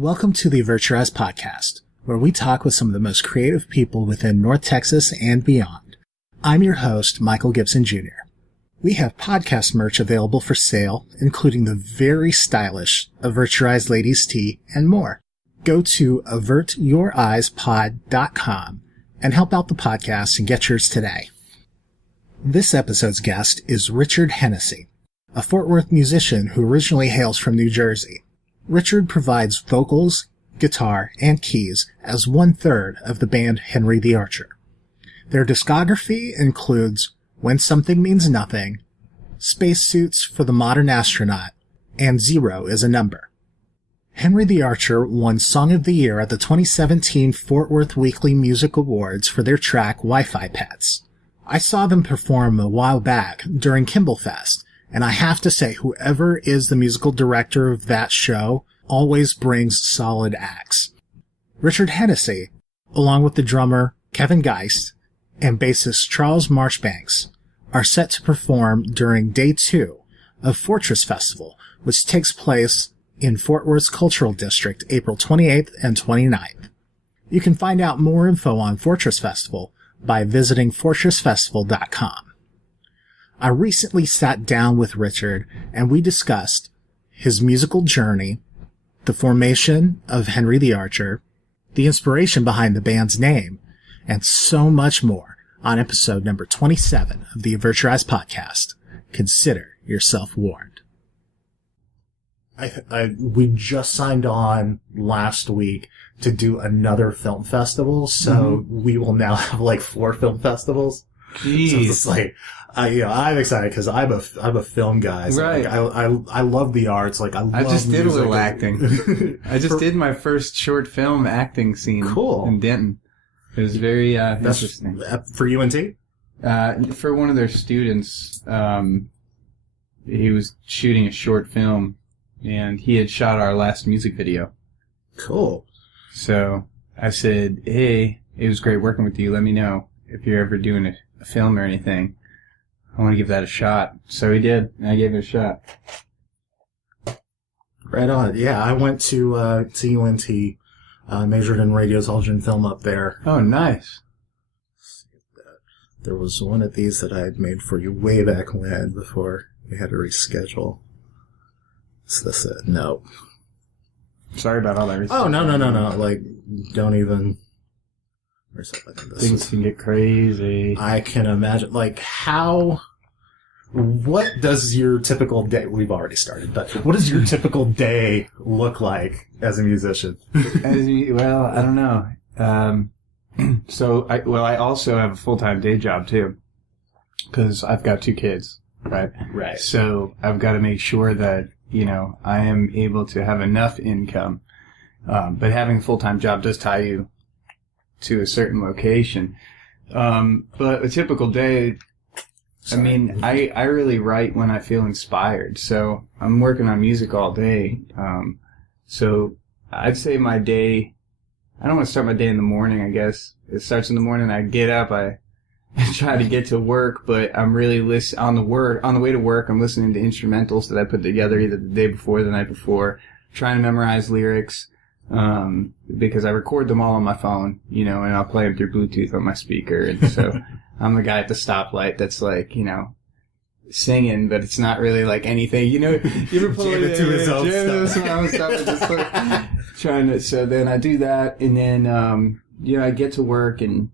Welcome to the Avert Your Eyes Podcast, where we talk with some of the most creative people within North Texas and beyond. I'm your host, Michael Gibson Jr. We have podcast merch available for sale, including the very stylish Avert Your Eyes Ladies Tee and more. Go to avertyoureyespod.com and help out the podcast and get yours today. This episode's guest is Richard Hennessy, a Fort Worth musician who originally hails from New Jersey. Richard provides vocals, guitar, and keys as 1/3 of the band Henry the Archer. Their discography includes When Something Means Nothing, Spacesuits for the Modern Astronaut, and Zero is a Number. Henry the Archer won Song of the Year at the 2017 Fort Worth Weekly Music Awards for their track Wifi-Pets. I saw them perform a while back during Kimball Fest, and I have to say, whoever is the musical director of that show always brings solid acts. Richard Hennessy, along with the drummer Kevin Geist and bassist Charles Marchbanks, are set to perform during Day 2 of Fortress Festival, which takes place in Fort Worth's Cultural District, April 28th and 29th. You can find out more info on Fortress Festival by visiting fortressfestival.com. I recently sat down with Richard and we discussed his musical journey, the formation of Henry the Archer, the inspiration behind the band's name, and so much more on episode number 27 of the Avert Your Eyes Podcast. Consider yourself warned. We just signed on last week to do another film festival, so we will now have like 4 film festivals. Jeez. So it's just like, I'm excited because I'm a film guy. So right. Like, I love the arts. Like I just did a music. little acting. I just did my first short film acting scene. Cool. In Denton. It was very interesting. For UNT? For one of their students, he was shooting a short film, and he had shot our last music video. Cool. So I said, "Hey, it was great working with you. Let me know if you're ever doing a film or anything. I want to give that a shot." So he did, and I gave it a shot. Right on. Yeah, I went to UNT, majored in radio, television, and film up there. Oh, nice. There was one of these that I had made for you way back when, before we had to reschedule. Is this it? No. Sorry about all that. Oh, no. Like, don't even... Where's that? Things can get crazy. I can imagine. Like, what does your typical day... We've already started, but what does your typical day look like as a musician? Well, I don't know. I also have a full-time day job, too. Because I've got 2 kids, right? Right. So I've got to make sure that, I am able to have enough income. But having a full-time job does tie you to a certain location. But a typical day, sorry. I really write when I feel inspired. So I'm working on music all day. So I'd say my day, I don't want to start my day in the morning, I guess. It starts in the morning, I get up, I try to get to work, but I'm really on the way to work, I'm listening to instrumentals that I put together either the day before or the night before, trying to memorize lyrics. Because I record them all on my phone, and I'll play them through Bluetooth on my speaker. And so I'm the guy at the stoplight that's like, singing, but it's not really like anything, you ever pull it to his own stuff. Just like trying to, so then I do that, and then, I get to work, and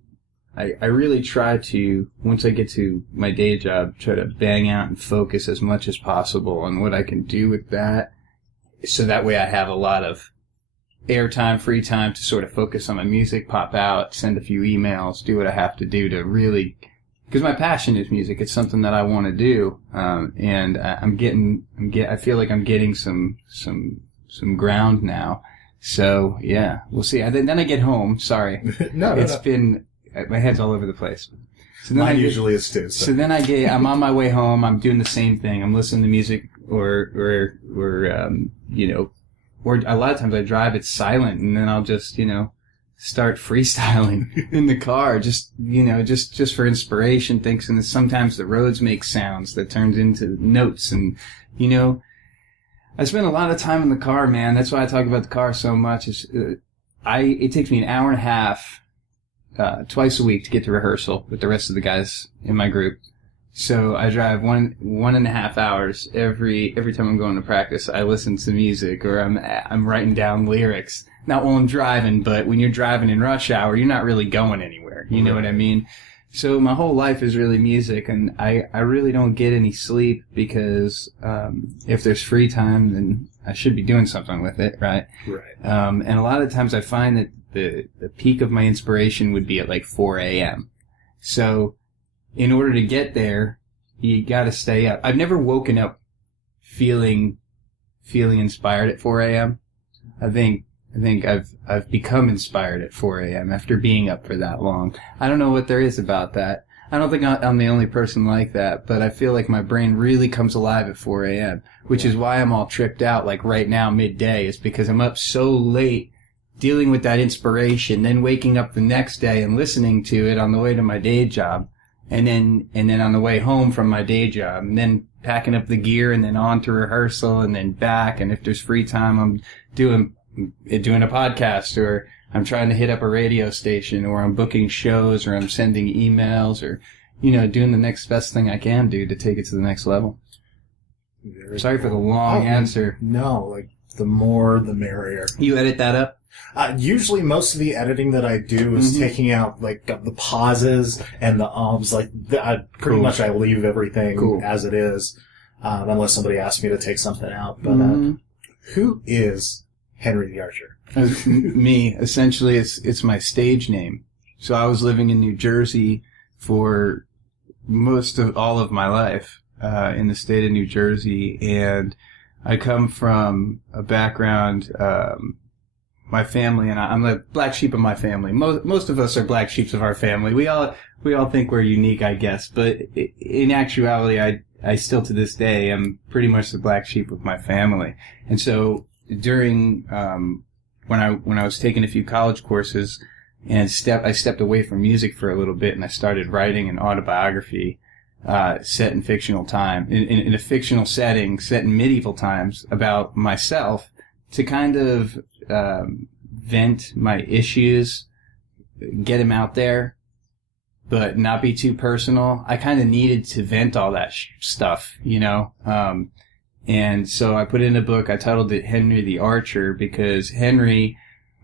I really try to, once I get to my day job, try to bang out and focus as much as possible on what I can do with that. So that way I have a lot of airtime, free time to sort of focus on my music, pop out, send a few emails, do what I have to do to really, because my passion is music. It's something that I want to do, and I feel like I'm getting some ground now. So yeah, we'll see. Then I get home. Sorry, it's been my head's all over the place. So then Mine usually is too. So then I'm on my way home. I'm doing the same thing. I'm listening to music, or a lot of times I drive, it's silent, and then I'll just, start freestyling in the car, just for inspiration, and sometimes the roads make sounds that turns into notes, and, I spend a lot of time in the car, man. That's why I talk about the car so much. It takes me an hour and a half twice a week to get to rehearsal with the rest of the guys in my group. So I drive 1.5 hours every time I'm going to practice. I listen to music, or I'm writing down lyrics. Not while I'm driving, but when you're driving in rush hour, you're not really going anywhere. You know what I mean? So my whole life is really music, and I really don't get any sleep because if there's free time, then I should be doing something with it, right? Right. And a lot of times I find that the peak of my inspiration would be at like 4 a.m. So in order to get there, you got to stay up. I've never woken up feeling inspired at 4 a.m. I think I've become inspired at 4 a.m. after being up for that long. I don't know what there is about that. I don't think I'm the only person like that, but I feel like my brain really comes alive at 4 a.m., which is why I'm all tripped out like right now, midday, is because I'm up so late dealing with that inspiration, then waking up the next day and listening to it on the way to my day job, and then on the way home from my day job, and then packing up the gear and then on to rehearsal and then back. And if there's free time, I'm doing a podcast, or I'm trying to hit up a radio station, or I'm booking shows, or I'm sending emails, or, doing the next best thing I can do to take it to the next level. Sorry for the long answer. No, like, the more, the merrier. You edit that up? Usually most of the editing that I do is taking out, like, the pauses and the ums. Like, pretty much I leave everything as it is, unless somebody asks me to take something out. But who is Henry the Archer? Me. Essentially, it's my stage name. So I was living in New Jersey for most of all of my life, in the state of New Jersey, and I come from a background, my family, and I'm the black sheep of my family. Most of us are black sheeps of our family. We all think we're unique, I guess, but in actuality, I still to this day am pretty much the black sheep of my family. And so during when I was taking a few college courses and I stepped away from music for a little bit, and I started writing an autobiography set in fictional time, in a fictional setting set in medieval times, about myself, to kind of vent my issues, get them out there, but not be too personal. I kind of needed to vent all that stuff, and so I put in a book. I titled it Henry the Archer, because Henry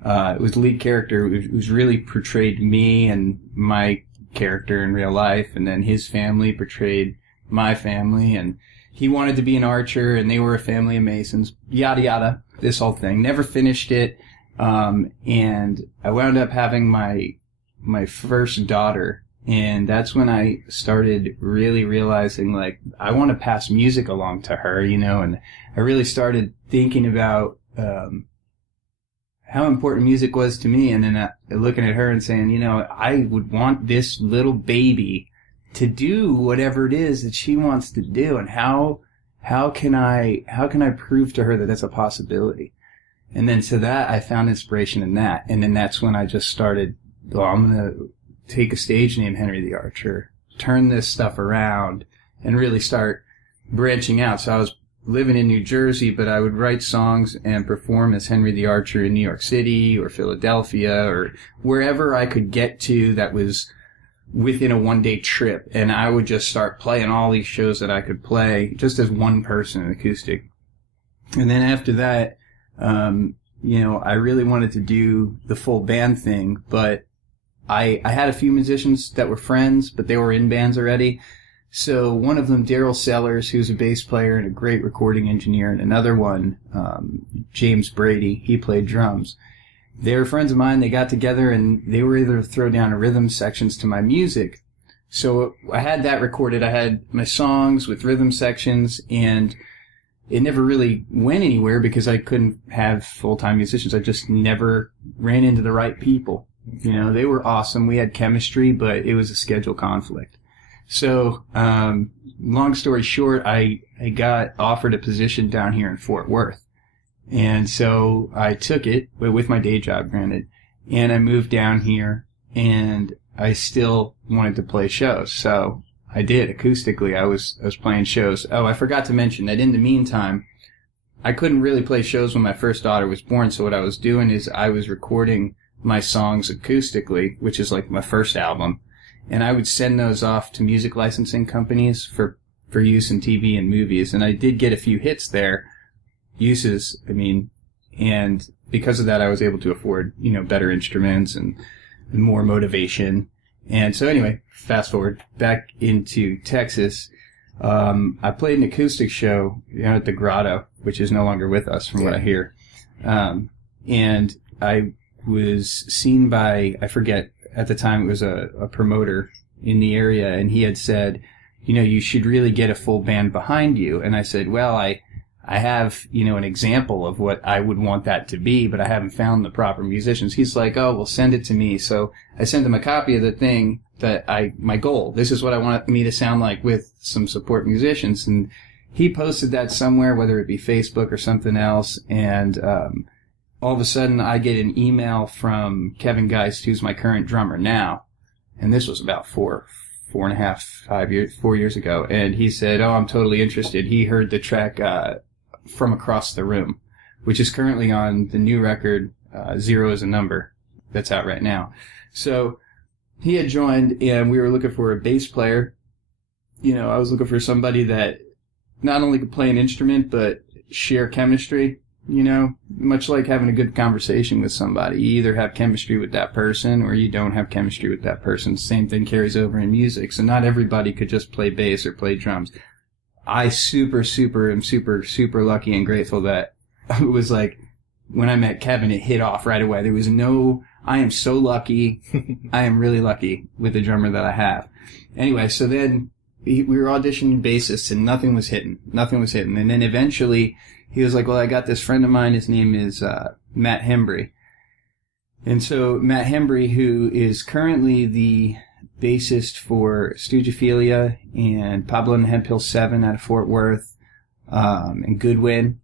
was the lead character who's really portrayed me and my character in real life, and then his family portrayed my family, and he wanted to be an archer, and they were a family of Masons, yada yada, this whole thing. Never finished it, and I wound up having my first daughter, and that's when I started really realizing, like, I want to pass music along to her, and I really started thinking about how important music was to me, and then looking at her and saying, I would want this little baby to do whatever it is that she wants to do, and how can I prove to her that that's a possibility? And then to that, I found inspiration in that, and then that's when I just started, I'm gonna take a stage name, Henry the Archer, turn this stuff around, and really start branching out. So I was living in New Jersey, but I would write songs and perform as Henry the Archer in New York City or Philadelphia or wherever I could get to that was within a one-day trip. And I would just start playing all these shows that I could play just as one person, acoustic. And then after that, I really wanted to do the full band thing, but I had a few musicians that were friends, but they were in bands already. So one of them, Daryl Sellers, who's a bass player and a great recording engineer, and another one, James Brady, he played drums. They were friends of mine. They got together and they were able to throw down rhythm sections to my music. So I had that recorded. I had my songs with rhythm sections, and it never really went anywhere because I couldn't have full-time musicians. I just never ran into the right people. They were awesome. We had chemistry, but it was a schedule conflict. So, long story short, I got offered a position down here in Fort Worth. And so I took it, with my day job, granted, and I moved down here, and I still wanted to play shows. So I did, acoustically. I was playing shows. Oh, I forgot to mention that in the meantime, I couldn't really play shows when my first daughter was born, so what I was doing is I was recording my songs acoustically, which is like my first album, and I would send those off to music licensing companies for use in TV and movies, and I did get a few hits there, and because of that I was able to afford, better instruments and more motivation. And so anyway, fast forward back into Texas. I played an acoustic show at the Grotto, which is no longer with us from what I hear. And I was seen by, I forget, at the time it was a promoter in the area, and he had said, you should really get a full band behind you. And I said, well, I have, an example of what I would want that to be, but I haven't found the proper musicians. He's like, oh, well, send it to me. So I sent him a copy of the thing that my goal. This is what I want me to sound like with some support musicians. And he posted that somewhere, whether it be Facebook or something else. And, all of a sudden I get an email from Kevin Geist, who's my current drummer now. And this was about 4 years ago. And he said, oh, I'm totally interested. He heard the track, From Across the Room, which is currently on the new record, 0 is a Number, that's out right now. So he had joined, and we were looking for a bass player. I was looking for somebody that not only could play an instrument, but share chemistry. Much like having a good conversation with somebody. You either have chemistry with that person or you don't have chemistry with that person. Same thing carries over in music. So not everybody could just play bass or play drums. I am super lucky and grateful that it was like, when I met Kevin, it hit off right away. There was I am so lucky. I am really lucky with the drummer that I have. Anyway, so then we were auditioning bassists and nothing was hitting. And then eventually he was like, well, I got this friend of mine. His name is Matt Hembry. And so Matt Hembry, who is currently the bassist for Stoogephilia and Pablo and the Hemp Hill 7 out of Fort Worth, and Goodwin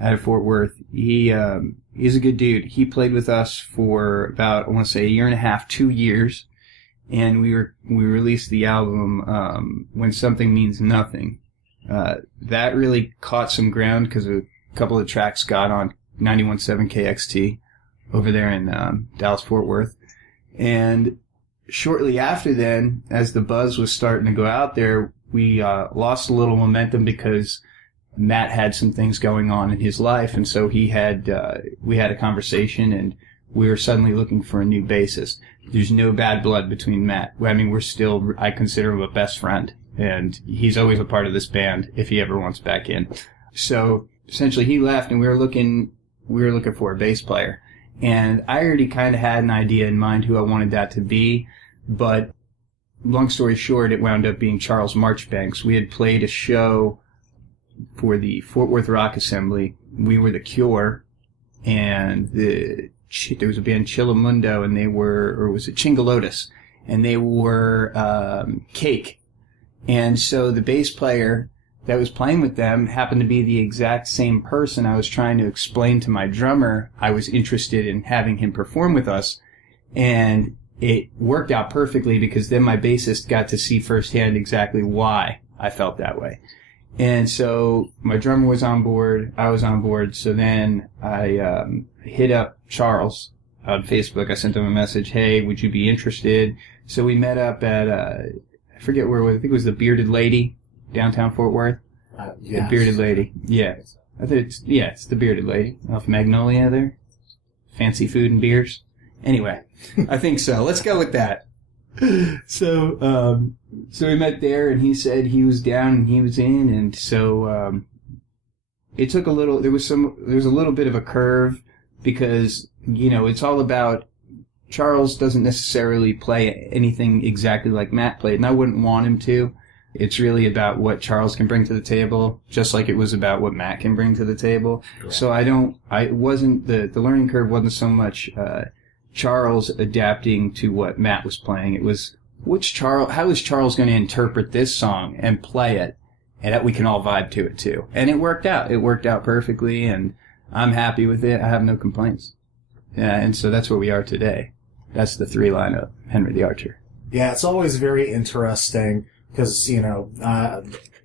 out of Fort Worth. He's a good dude. He played with us for about, I want to say, 1.5 2 years. And we released the album, When Something Means Nothing. That really caught some ground because a couple of tracks got on 91.7 KXT over there in Dallas, Fort Worth. And shortly after then, as the buzz was starting to go out there, we lost a little momentum because Matt had some things going on in his life, and so we had a conversation, and we were suddenly looking for a new bassist. There's no bad blood between Matt. I consider him a best friend. And he's always a part of this band if he ever wants back in. So essentially he left and we were looking for a bass player. And I already kind of had an idea in mind who I wanted that to be. But long story short, it wound up being Charles Marchbanks. We had played a show for the Fort Worth Rock Assembly. We were The Cure, and there was a band Chillamundo, and was it Chingalotus? And they were Cake. And so the bass player that was playing with them happened to be the exact same person I was trying to explain to my drummer I was interested in having him perform with us. And it worked out perfectly because then my bassist got to see firsthand exactly why I felt that way. And so my drummer was on board, I was on board. So then I hit up Charles on Facebook. I sent him a message, hey, would you be interested? So we met up at I forget where it was. I think it was the Bearded Lady, downtown Fort Worth. Yes. The Bearded Lady. Yeah. I think it's the Bearded Lady off Magnolia there. Fancy food and beers. Anyway, I think so. Let's go with that. So we met there, and he said he was down and he was in, and so it took a little. There was a little bit of a curve because it's all about. Charles doesn't necessarily play anything exactly like Matt played, and I wouldn't want him to. It's really about what Charles can bring to the table, just like it was about what Matt can bring to the table. Correct. So the learning curve wasn't so much Charles adapting to what Matt was playing. It was, how is Charles going to interpret this song and play it, and that we can all vibe to it too. And it worked out. It worked out perfectly, and I'm happy with it. I have no complaints. Yeah, and so that's where we are today. That's the 3 line of Henry the Archer. Yeah, it's always very interesting because,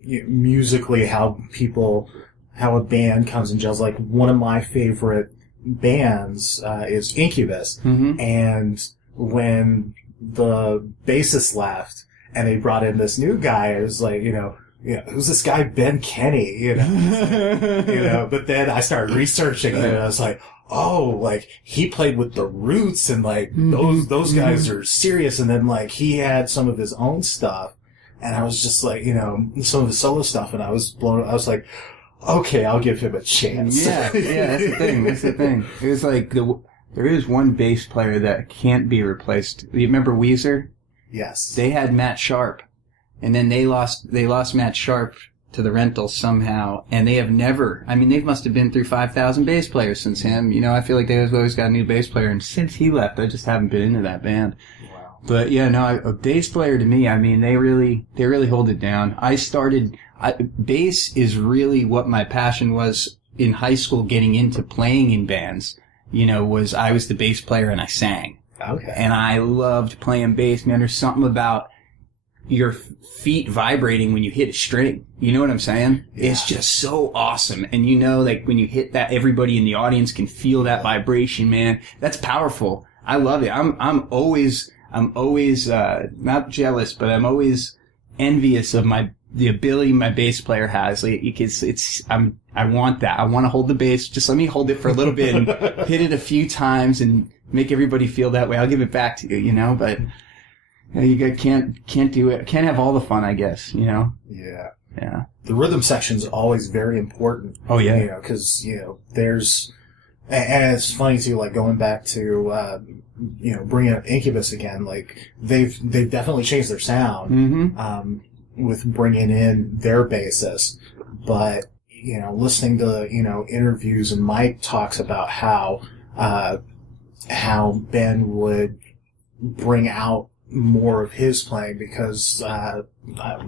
musically how people how a band comes and gels. Like, one of my favorite bands is Incubus. Mm-hmm. And when the bassist left and they brought in this new guy, it was like, who's this guy, Ben Kenny, but then I started researching it and I was like, oh, like, he played with the Roots and like those guys are serious. And then like he had some of his own stuff and I was just like, some of his solo stuff, and I was blown. I was like, okay, I'll give him a chance. Yeah, that's the thing. It was like there is one bass player that can't be replaced. You remember Weezer? Yes. They had Matt Sharp, and then they lost Matt Sharp to the Rentals somehow, and they have never. I mean, they must have been through 5,000 bass players since him. I feel like they've always got a new bass player, and since he left, I just haven't been into that band. Wow. But yeah, no, a bass player to me, I mean, they really hold it down. Bass is really what my passion was in high school, getting into playing in bands. I was the bass player and I sang. Okay. And I loved playing bass, man. There's something about your feet vibrating when you hit a string. You know what I'm saying? Yeah. It's just so awesome. And like when you hit that, everybody in the audience can feel that vibration, man. That's powerful. I love it. I'm always not jealous, but I'm always envious of the ability my bass player has. Like, I want that. I want to hold the bass. Just let me hold it for a little bit and hit it a few times and make everybody feel that way. I'll give it back to you, but you can't do it. Can't have all the fun, I guess, Yeah. Yeah. The rhythm section's always very important. Oh, yeah. Because, there's, and it's funny too, like going back to, bringing up Incubus again, like they've definitely changed their sound. Mm-hmm. With bringing in their bassist, but listening to interviews, and Mike talks about how Ben would bring out more of his playing because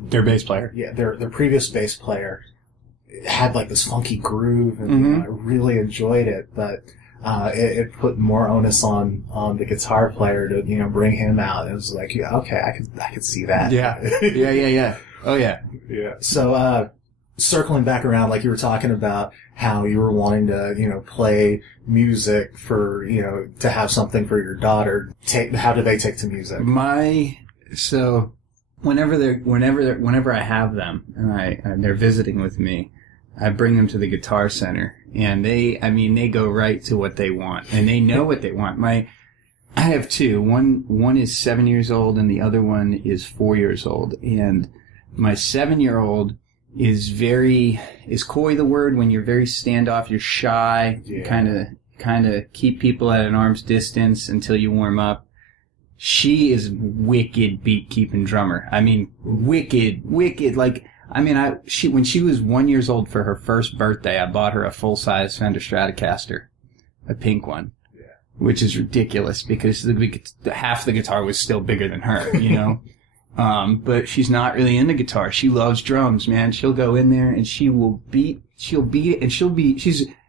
their bass player, their previous bass player had like this funky groove, and mm-hmm. I really enjoyed it, but it put more onus on the guitar player to bring him out. It was like, okay, I could see that. Yeah. Oh yeah. Yeah. So circling back around, like you were talking about how you were wanting to play music for to have something for your daughter. How do they take to music? So whenever I have them and they're visiting with me, I bring them to the Guitar Center, and they go right to what they want, and they know what they want. I have two. One is 7 years old, and the other one is 4 years old. And my 7-year-old is coy the word when you're very standoff, you're shy, you kind of keep people at an arm's distance until you warm up. She is wicked beat keeping drummer. I mean, wicked. Like, when she was 1 year old for her first birthday, I bought her a full-size Fender Stratocaster, a pink one, which is ridiculous because half the guitar was still bigger than her, but she's not really into guitar. She loves drums, man. She'll go in there and she'll beat it, and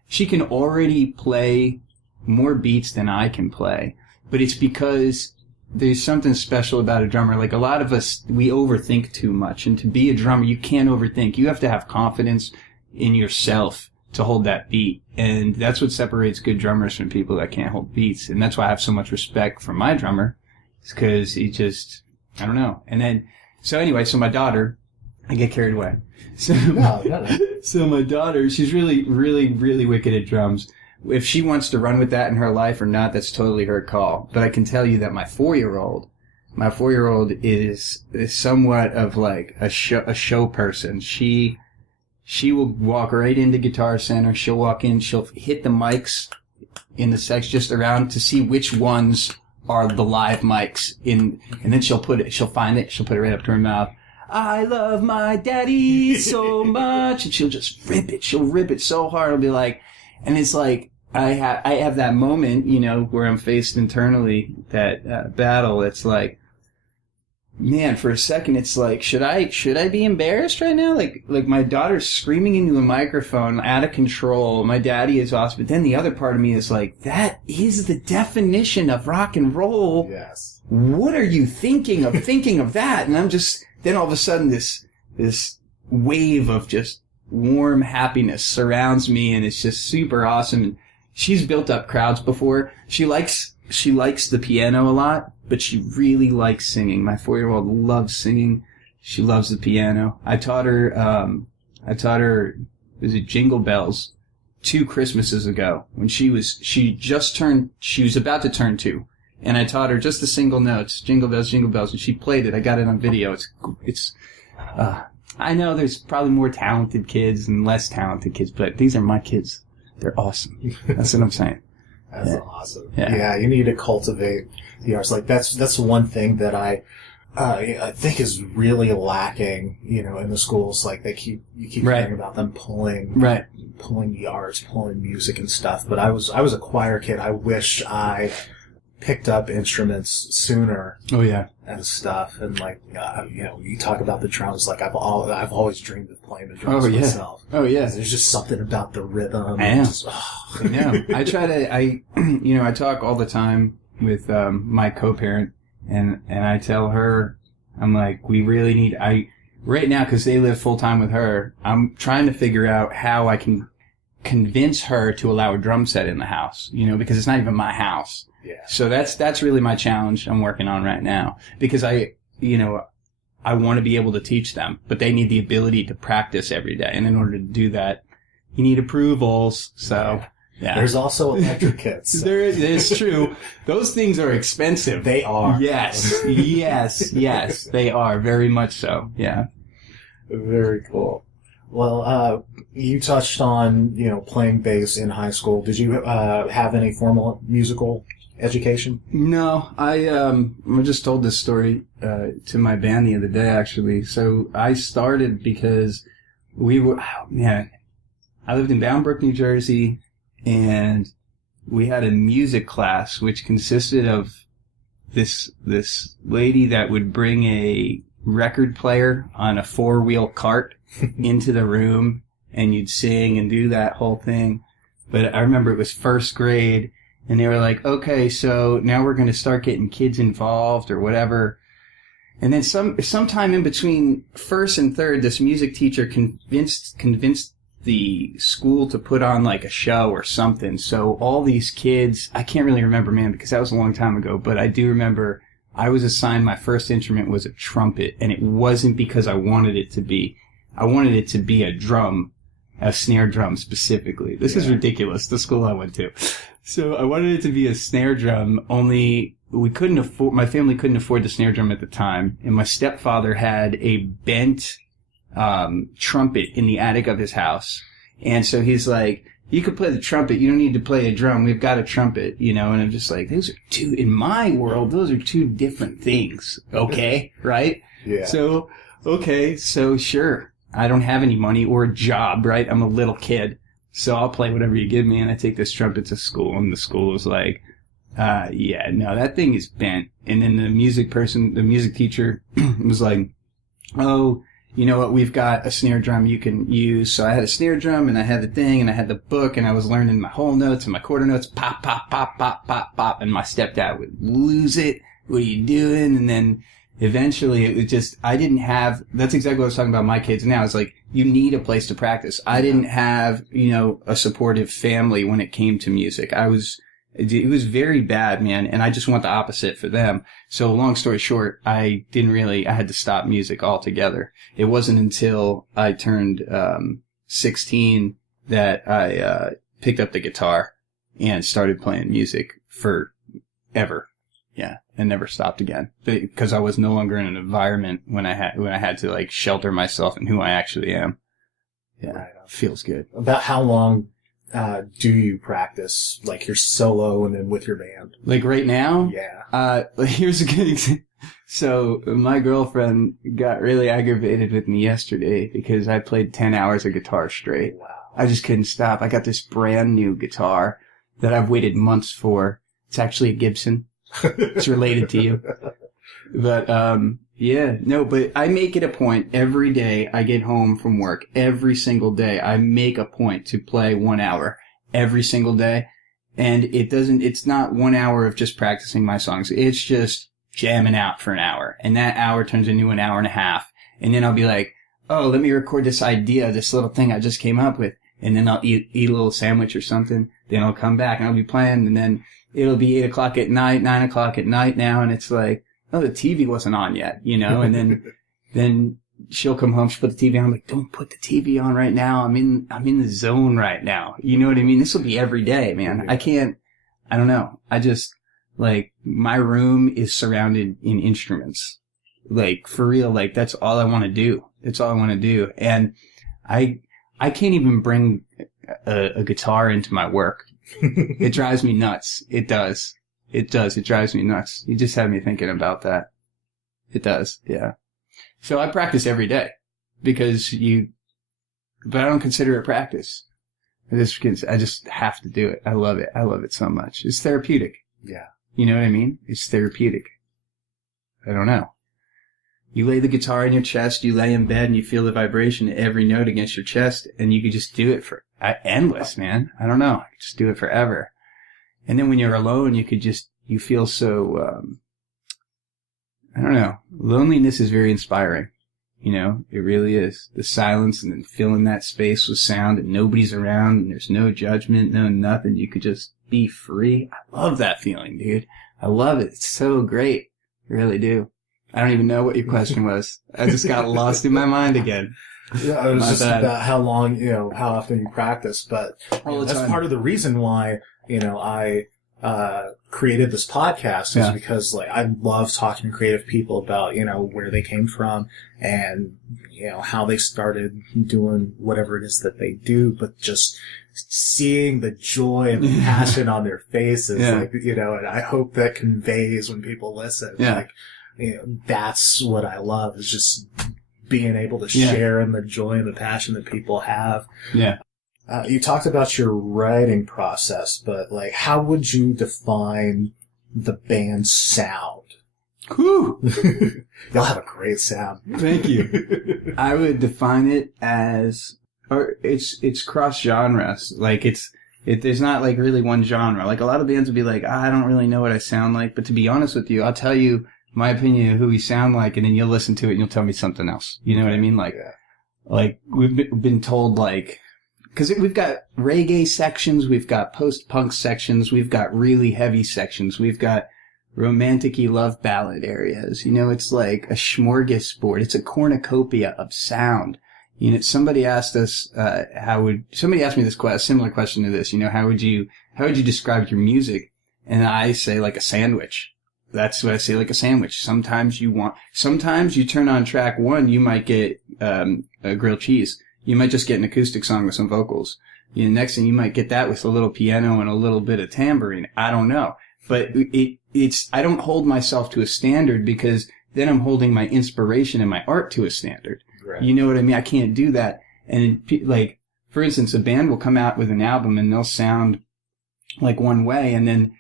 she can already play more beats than I can play, but it's because there's something special about a drummer. Like, a lot of us, we overthink too much. And to be a drummer, you can't overthink. You have to have confidence in yourself to hold that beat. And that's what separates good drummers from people that can't hold beats. And that's why I have so much respect for my drummer. It's because he just, I don't know. And then, so my daughter, I get carried away. So my daughter, she's really, really, really wicked at drums. If she wants to run with that in her life or not, that's totally her call. But I can tell you that my 4-year-old is somewhat of like a show person. She will walk right into Guitar Center. She'll walk in, she'll hit the mics in the section just around to see which ones are the live mics and then she'll find it, she'll put it right up to her mouth. I love my daddy so much, and she'll just rip it. She'll rip it so hard. It'll be like, and it's like, I have that moment, where I'm faced internally, that battle. It's like, man, for a second, it's like, should I be embarrassed right now? Like my daughter's screaming into a microphone, out of control. My daddy is awesome. But then the other part of me is like, that is the definition of rock and roll. Yes. What are you thinking of that? And I'm just, then all of a sudden this wave of just warm happiness surrounds me, and it's just super awesome. And she's built up crowds before. She likes the piano a lot, but she really likes singing. My 4-year-old loves singing. She loves the piano. I taught her, was it Jingle Bells 2 Christmases ago when she was about to turn 2. And I taught her just the single notes, Jingle Bells, and she played it. I got it on video. I know there's probably more talented kids and less talented kids, but these are my kids. They're awesome. That's what I'm saying. That's awesome. Yeah, you need to cultivate the arts. Like that's one thing that I think is really lacking, in the schools. Like you keep hearing about them pulling the arts, pulling music and stuff. But I was a choir kid. I wish I picked up instruments sooner. Oh yeah. And stuff. And you talk about the drums. Like I've always dreamed of playing the drums myself. Oh yeah. There's just something about the rhythm. I know. I talk all the time with my co-parent, and I tell her, I'm like, we really need, right now, because they live full time with her, I'm trying to figure out how I can convince her to allow a drum set in the house, because it's not even my house. Yeah. So that's really my challenge I'm working on right now, because I want to be able to teach them, but they need the ability to practice every day. And in order to do that, you need approvals. So, yeah. There's also electric kits. So. It's true. Those things are expensive. They are. Yes. They are. Very much so. Yeah. Very cool. Well, you touched on, playing bass in high school. Did you have any formal musical education? No, I just told this story to my band the other day, actually. So I started because I lived in Boundbrook, New Jersey, and we had a music class which consisted of this lady that would bring a record player on a 4-wheel cart into the room, and you'd sing and do that whole thing. But I remember it was first grade, and they were like, okay, so now we're going to start getting kids involved or whatever. And then sometime in between first and third, this music teacher convinced the school to put on like a show or something. So all these kids, I can't really remember, man, because that was a long time ago, but I do remember I was assigned my first instrument was a trumpet, and it wasn't because I wanted it to be. I wanted it to be a drum, a snare drum specifically. This is ridiculous, the school I went to. So I wanted it to be a snare drum, only my family couldn't afford the snare drum at the time, and my stepfather had a bent trumpet in the attic of his house. And so he's like, you could play the trumpet, you don't need to play a drum, we've got a trumpet, and I'm just like, in my world, those are 2 different things, okay? Right? Yeah. So, okay, so sure, I don't have any money or a job, right? I'm a little kid, so I'll play whatever you give me, and I take this trumpet to school, and the school was like, no, that thing is bent. And then the music teacher was like, oh, you know what, we've got a snare drum you can use. So I had a snare drum, and I had the thing, and I had the book, and I was learning my whole notes and my quarter notes, pop, pop, pop, pop, pop, pop, and my stepdad would lose it. What are you doing? And then eventually it was just, that's exactly what I was talking about my kids now. It's like, you need a place to practice. I didn't have, a supportive family when it came to music. It was very bad, man, and I just want the opposite for them. So long story short, I had to stop music altogether. It wasn't until I turned 16 that I picked up the guitar and started playing music forever. Yeah, and never stopped again, because I was no longer in an environment when I had to like shelter myself in who I actually am. Yeah, right. Feels good. About how long do you practice, like your solo and then with your band? Like right now? Yeah. Here's a good example. So my girlfriend got really aggravated with me yesterday because I played 10 hours of guitar straight. Wow. I just couldn't stop. I got this brand new guitar that I've waited months for. It's actually a Gibson. It's related to you. But, but I make it a point every day I get home from work, every single day, I make a point to play 1 hour every single day. And it's not 1 hour of just practicing my songs. It's just jamming out for an hour. And that hour turns into an hour and a half. And then I'll be like, oh, let me record this idea, this little thing I just came up with. And then I'll eat a little sandwich or something. Then I'll come back and I'll be playing. And then it'll be 8 o'clock at night, 9 o'clock at night now. And it's like, oh, the TV wasn't on yet, you know? And then she'll come home, she'll put the TV on. I'm like, don't put the TV on right now. I'm in the zone right now. You know what I mean? This will be every day, man. I don't know. I just, like, my room is surrounded in instruments. Like, for real, like, that's all I want to do. It's all I want to do. And I can't even bring a guitar into my work. It drives me nuts. It does. It drives me nuts. You just had me thinking about that. It does. Yeah. So I practice every day but I don't consider it practice. I just have to do it. I love it. I love it so much. It's therapeutic. Yeah. You know what I mean? It's therapeutic. I don't know. You lay the guitar in your chest, you lay in bed, and you feel the vibration of every note against your chest, and you could just do it for endless, man. I don't know. Just do it forever. And then when you're alone, you feel so, I don't know. Loneliness is very inspiring. You know, it really is. The silence and then filling that space with sound and nobody's around and there's no judgment, no nothing. You could just be free. I love that feeling, dude. I love it. It's so great. I really do. I don't even know what your question was. I just got lost in my mind again. Yeah, it was just about how long, how often you practice. But that's part of the reason why, I created this podcast is because, like, I love talking to creative people about, where they came from and, how they started doing whatever it is that they do. But just seeing the joy and the passion on their faces, like, and I hope that conveys when people listen. Yeah. Like, that's what I love, is just being able to share in the joy and the passion that people have. Yeah. You talked about your writing process, but, like, how would you define the band's sound? Whew. Y'all have a great sound. Thank you. I would define it as, or it's cross genres. Like, there's not, like, really one genre. Like, a lot of bands would be like, I don't really know what I sound like. But to be honest with you, I'll tell you my opinion of who we sound like, and then you'll listen to it and you'll tell me something else. You know what I mean? Like, like, we've been told, like, because we've got reggae sections, we've got post-punk sections, we've got really heavy sections, we've got romantic-y love ballad areas. It's like a smorgasbord. It's a cornucopia of sound. Somebody asked us, somebody asked me a similar question to this, how would you describe your music? And I say, like a sandwich. That's what I say, like a sandwich. Sometimes you turn on track one, you might get, a grilled cheese. You might just get an acoustic song with some vocals. Next thing you might get that with a little piano and a little bit of tambourine. I don't know. But I don't hold myself to a standard, because then I'm holding my inspiration and my art to a standard. Right. You know what I mean? I can't do that. And, like, for instance, a band will come out with an album and they'll sound like one way, and then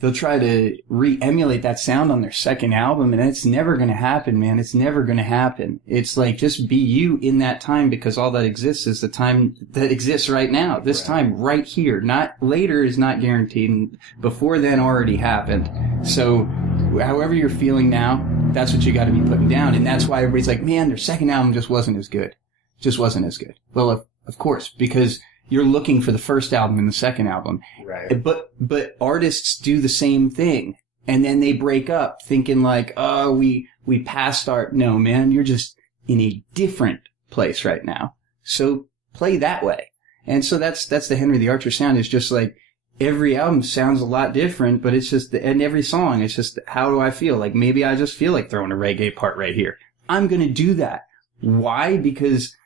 they'll try to re-emulate that sound on their second album, and it's never going to happen, man. It's never going to happen. It's like, just be you in that time, because all that exists is the time that exists right now. This time, right here. Not later is not guaranteed, and before then already happened. So, however you're feeling now, that's what you got to be putting down, and that's why everybody's like, man, their second album just wasn't as good. Just wasn't as good. Well, of course, because you're looking for the first album and the second album. Right. But artists do the same thing. And then they break up thinking like, oh, we passed no, man, you're just in a different place right now. So play that way. And so that's the Henry the Archer sound. Is just like, every album sounds a lot different, but it's just, and every song, it's just, how do I feel? Like, maybe I just feel like throwing a reggae part right here. I'm going to do that. Why? Because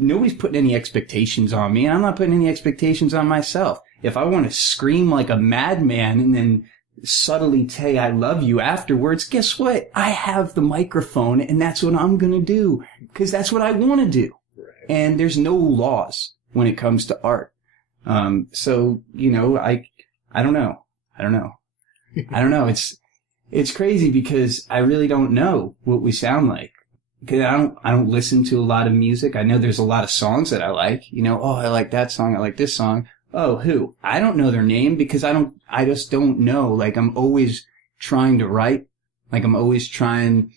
nobody's putting any expectations on me, and I'm not putting any expectations on myself. If I want to scream like a madman and then subtly say I love you afterwards, guess what? I have the microphone, and that's what I'm going to do, because that's what I want to do. Right. And there's no laws when it comes to art. So, I don't know. I don't know. It's crazy, because I really don't know what we sound like. Because I don't listen to a lot of music. I know there's a lot of songs that I like. Oh, I like that song. I like this song. Oh, who? I don't know their name, because I just don't know. Like, I'm always trying to write. Like, I'm always trying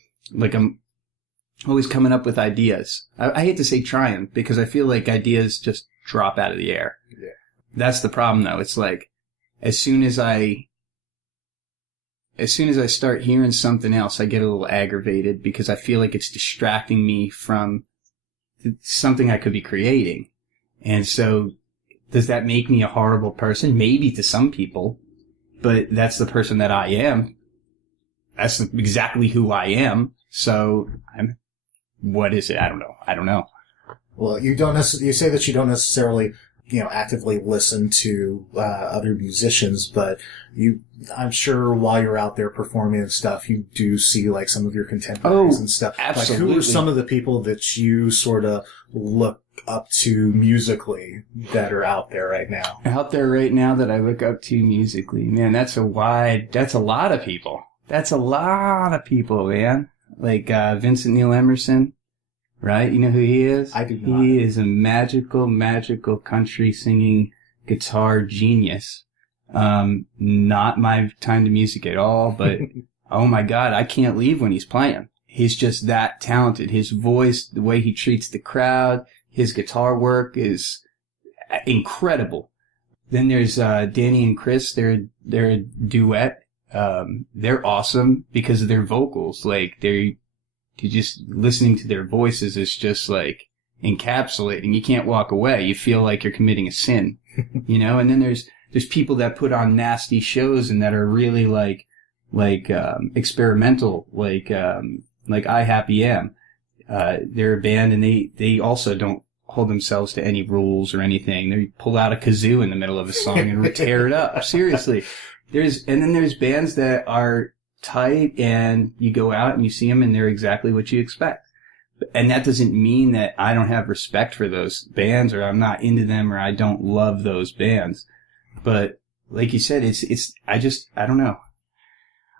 always coming up with ideas. I hate to say trying, because I feel like ideas just drop out of the air. Yeah. That's the problem, though. It's like, as soon as I start hearing something else, I get a little aggravated because I feel like it's distracting me from something I could be creating. And so, does that make me a horrible person? Maybe to some people, but that's the person that I am. That's exactly who I am. So, what is it? I don't know. Well, you say that you don't necessarily, actively listen to other musicians, but I'm sure while you're out there performing and stuff, you do see like some of your contemporaries and stuff. Absolutely. Like, who are some of the people that you sort of look up to musically that are out there right now? Out there right now that I look up to musically, man, that's a lot of people. That's a lot of people, man. Like Vincent Neil Emerson. Right? You know who he is? I do not. He is a magical country singing guitar genius. Not my kind of music at all, but oh my God, I can't leave when he's playing. He's just that talented. His voice, the way he treats the crowd, his guitar work is incredible. Then there's Danny and Chris, they're a duet. They're awesome because of their vocals. Like you just listening to their voices is just like encapsulating. You can't walk away. You feel like you're committing a sin, And then there's people that put on nasty shows and that are really like experimental, like I Happy Am. They're a band and they also don't hold themselves to any rules or anything. They pull out a kazoo in the middle of a song and tear it up. Seriously. And then there's bands that are tight and you go out and you see them and they're exactly what you expect. And that doesn't mean that I don't have respect for those bands or I'm not into them or I don't love those bands. But like you said, I don't know.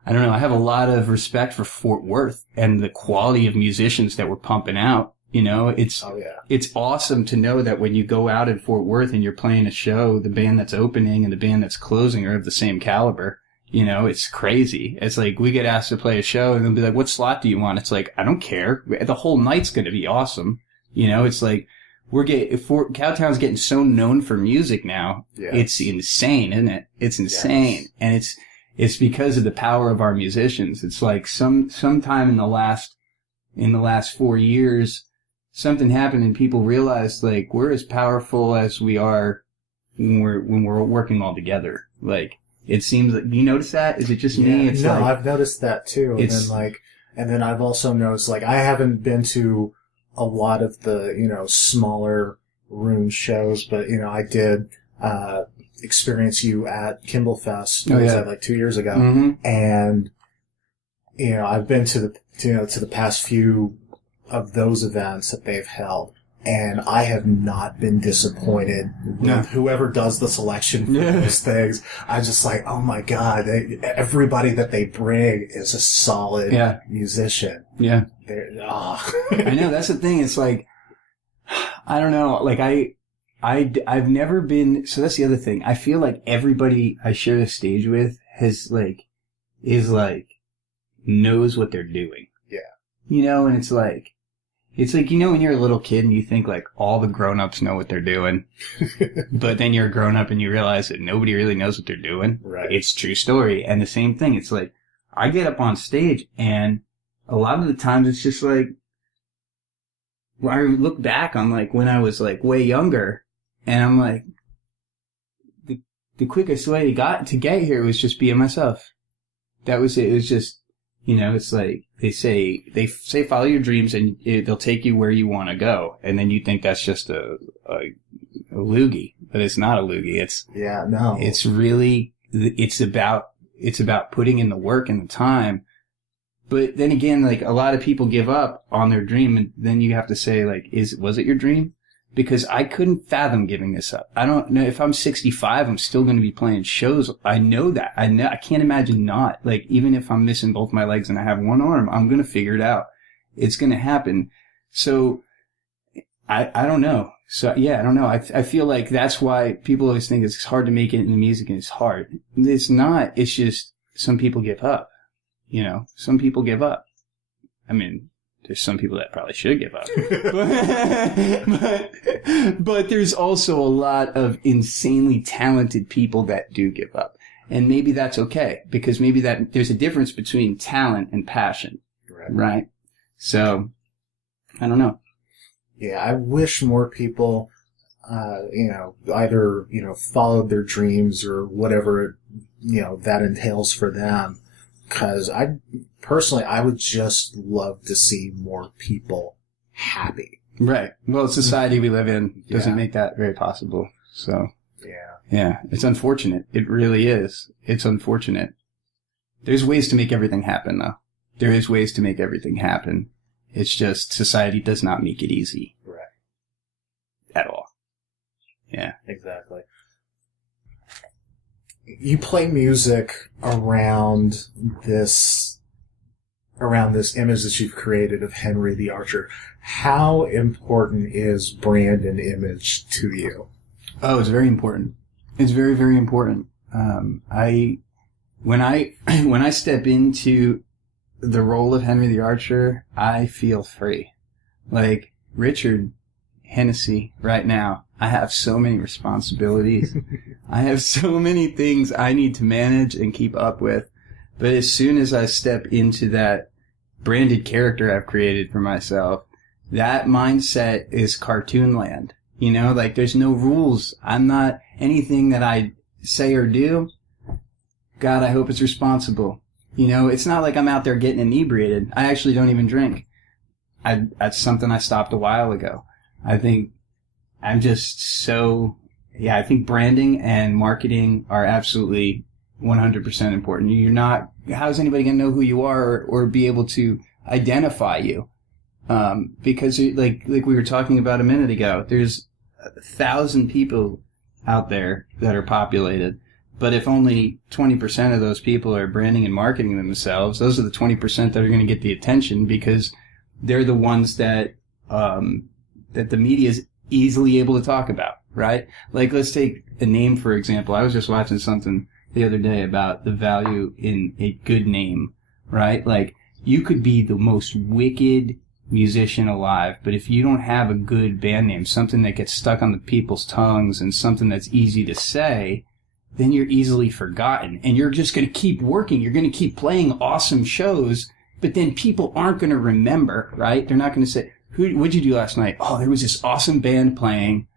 I have a lot of respect for Fort Worth and the quality of musicians that we're pumping out. It's awesome to know that when you go out in Fort Worth and you're playing a show, the band that's opening and the band that's closing are of the same caliber. It's crazy. It's like we get asked to play a show and they'll be like, what slot do you want? It's like, I don't care. The whole night's going to be awesome. It's like Cowtown's getting so known for music now. Yeah. It's insane, isn't it? It's insane. Yes. And it's because of the power of our musicians. It's like sometime in the last 4 years, something happened and people realized like we're as powerful as we are when we're working all together. Like, it seems like, you notice that? Is it just me? It's no, I've noticed that too. And then I've also noticed, like, I haven't been to a lot of the, smaller room shows, but, I did, experience you at Kimball Fest. Was that like 2 years ago? Mm-hmm. And, I've been to the past few of those events that they've held. And I have not been disappointed with whoever does the selection for those things. I'm just like, oh my God, everybody that they bring is a solid musician. Yeah. I know, that's the thing. It's like, I don't know, like I've never been, so that's the other thing. I feel like everybody I share the stage with is like, knows what they're doing. Yeah. And it's like, when you're a little kid and you think like all the grown-ups know what they're doing, but then you're a grown-up and you realize that nobody really knows what they're doing. Right. It's true story. And the same thing, it's like, I get up on stage and a lot of the times it's just like, when I look back on like when I was like way younger and I'm like, the quickest way to get here was just being myself. That was it. It was just, it's like they say follow your dreams and they'll take you where you want to go. And then you think that's just a loogie, but it's not a loogie. It's really, it's about putting in the work and the time. But then again, like a lot of people give up on their dream and then you have to say like, was it your dream? Because I couldn't fathom giving this up. I don't know if I'm 65, I'm still going to be playing shows. I know that. I can't imagine not. Like, even if I'm missing both my legs and I have one arm, I'm going to figure it out. It's going to happen. So, I don't know. So, yeah, I don't know. I feel like that's why people always think it's hard to make it in the music and it's hard. It's not. It's just some people give up. Some people give up. I mean, there's some people that probably should give up. but there's also a lot of insanely talented people that do give up. And maybe that's okay, because maybe that there's a difference between talent and passion, right? So, I don't know. Yeah, I wish more people, either, followed their dreams or whatever, that entails for them. Because I would just love to see more people happy. Right. Well, the society we live in doesn't make that very possible. So. Yeah, it's unfortunate. It really is. It's unfortunate. There's ways to make everything happen, though. There is ways to make everything happen. It's just society does not make it easy. Right. At all. Yeah. Exactly. You play music around this image that you've created of Henry the Archer. How important is brand and image to you? Oh, it's very important. It's very, very important. When I step into the role of Henry the Archer, I feel free. Like Richard Hennessy right now, I have so many responsibilities. I have so many things I need to manage and keep up with. But as soon as I step into that branded character I've created for myself, that mindset is cartoon land. There's no rules. I'm not anything that I say or do. God, I hope it's responsible. It's not like I'm out there getting inebriated. I actually don't even drink. That's something I stopped a while ago. I think I'm just so, I think branding and marketing are absolutely 100% important. How's anybody going to know who you are or be able to identify you? Because like we were talking about a minute ago, there's 1,000 people out there that are populated, but if only 20% of those people are branding and marketing themselves, those are the 20% that are going to get the attention, because they're the ones that the media is easily able to talk about, right? Like, let's take a name, for example. I was just watching something the other day about the value in a good name, right? Like, you could be the most wicked musician alive, but if you don't have a good band name, something that gets stuck on the people's tongues and something that's easy to say, then you're easily forgotten. And you're just going to keep working. You're going to keep playing awesome shows, but then people aren't going to remember, right? They're not going to say, what'd you do last night? Oh, there was this awesome band playing.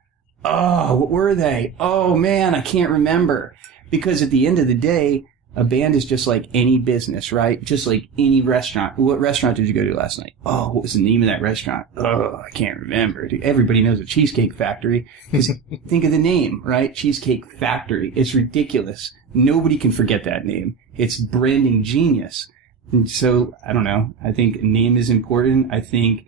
Oh, what were they? Oh, man, I can't remember. Because at the end of the day, a band is just like any business, right? Just like any restaurant. What restaurant did you go to last night? Oh, what was the name of that restaurant? Oh, I can't remember. Dude, everybody knows a Cheesecake Factory. Because think of the name, right? Cheesecake Factory. It's ridiculous. Nobody can forget that name. It's branding genius. And so, I don't know. I think name is important. I think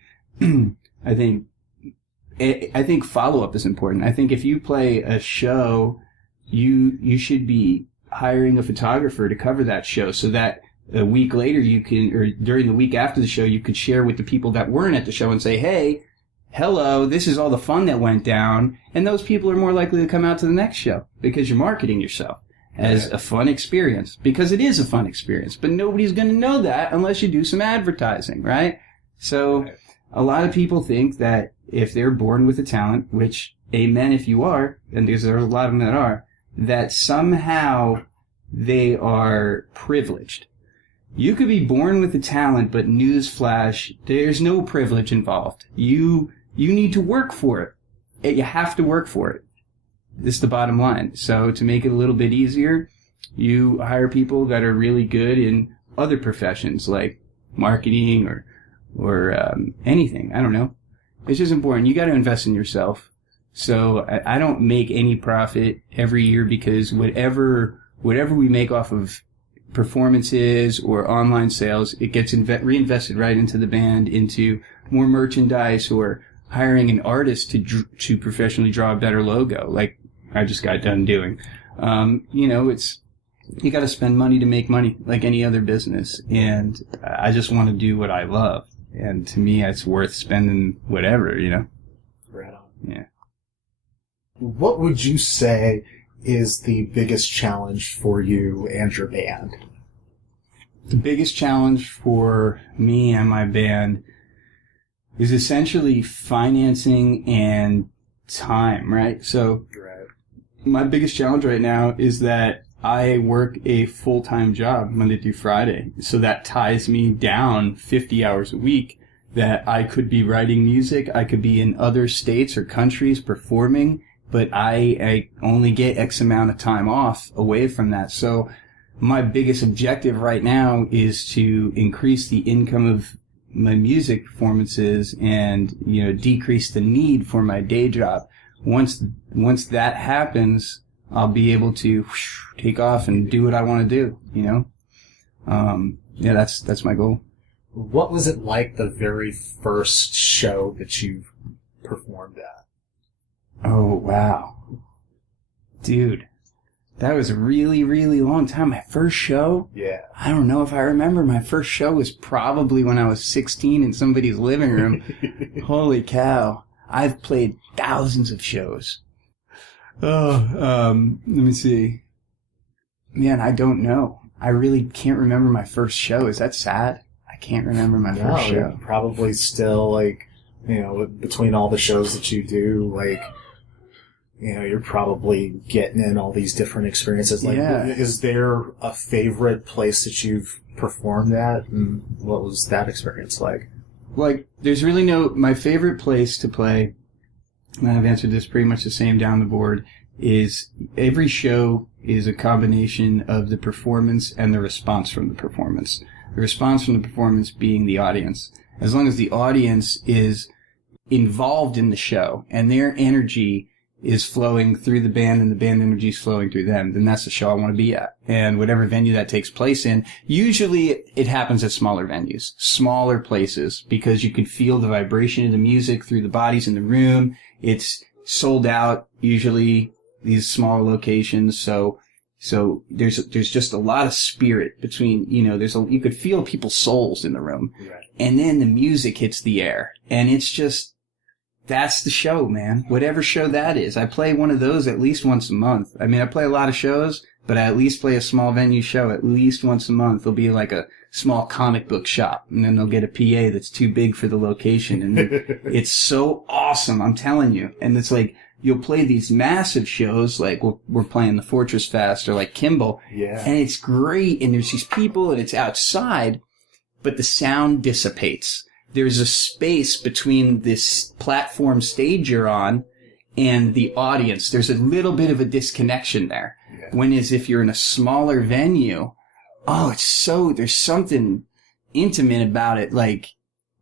follow-up is important. I think if you play a show, you should be hiring a photographer to cover that show so that a week later or during the week after the show, you could share with the people that weren't at the show and say, hey, hello, this is all the fun that went down. And those people are more likely to come out to the next show because you're marketing yourself as a fun experience, because it is a fun experience. But nobody's going to know that unless you do some advertising, right? So a lot of people think that if they're born with a talent, which amen if you are, and there's a lot of them that are, that somehow they are privileged. You could be born with a talent, but newsflash, there's no privilege involved. You need to work for it. You have to work for it. This is the bottom line. So to make it a little bit easier, you hire people that are really good in other professions like marketing or anything. I don't know. It's just important. You got to invest in yourself. So I don't make any profit every year, because whatever we make off of performances or online sales, it gets reinvested right into the band, into more merchandise, or hiring an artist to professionally draw a better logo, like I just got done doing. You got to spend money to make money, like any other business. And I just want to do what I love, and to me, it's worth spending whatever, Right on. Yeah. What would you say is the biggest challenge for you and your band? The biggest challenge for me and my band is essentially financing and time, right? So my biggest challenge right now is that I work a full-time job Monday through Friday. So that ties me down 50 hours a week that I could be writing music. I could be in other states or countries performing, but I only get X amount of time off away from that. So my biggest objective right now is to increase the income of my music performances and, decrease the need for my day job. Once that happens, I'll be able to take off and do what I want to do, that's my goal. What was it like the very first show that you performed at? Oh, wow. Dude, that was a really, really long time. My first show? Yeah. I don't know if I remember. My first show was probably when I was 16 in somebody's living room. Holy cow. I've played thousands of shows. Let me see. Man, I don't know. I really can't remember my first show. Is that sad? I can't remember my first show. Probably still, between all the shows that you do, you're probably getting in all these different experiences. Is there a favorite place that you've performed at, and what was that experience like? There's really my favorite place to play, and I've answered this pretty much the same down the board, is every show is a combination of the performance and the response from the performance. The response from the performance being the audience. As long as the audience is involved in the show and their energy is flowing through the band and the band energy is flowing through them, then that's the show I want to be at. And whatever venue that takes place in, usually it happens at smaller venues, smaller places, because you can feel the vibration of the music through the bodies in the room. It's sold out, usually, these smaller locations. So there's just a lot of spirit between, you could feel people's souls in the room. Right. And then the music hits the air. And it's just, that's the show, man. Whatever show that is. I play one of those at least once a month. I mean, I play a lot of shows, but I at least play a small venue show at least once a month. There'll be like a small comic book shop, and then they'll get a PA that's too big for the location. And it's so awesome, I'm telling you. And it's you'll play these massive shows, like we're playing the Fortress Fest or like Kimball. Yeah. And it's great, and there's these people, and it's outside, but the sound dissipates. There's a space between this platform stage you're on and the audience. There's a little bit of a disconnection there. Yeah. Whereas if you're in a smaller venue, there's something intimate about it.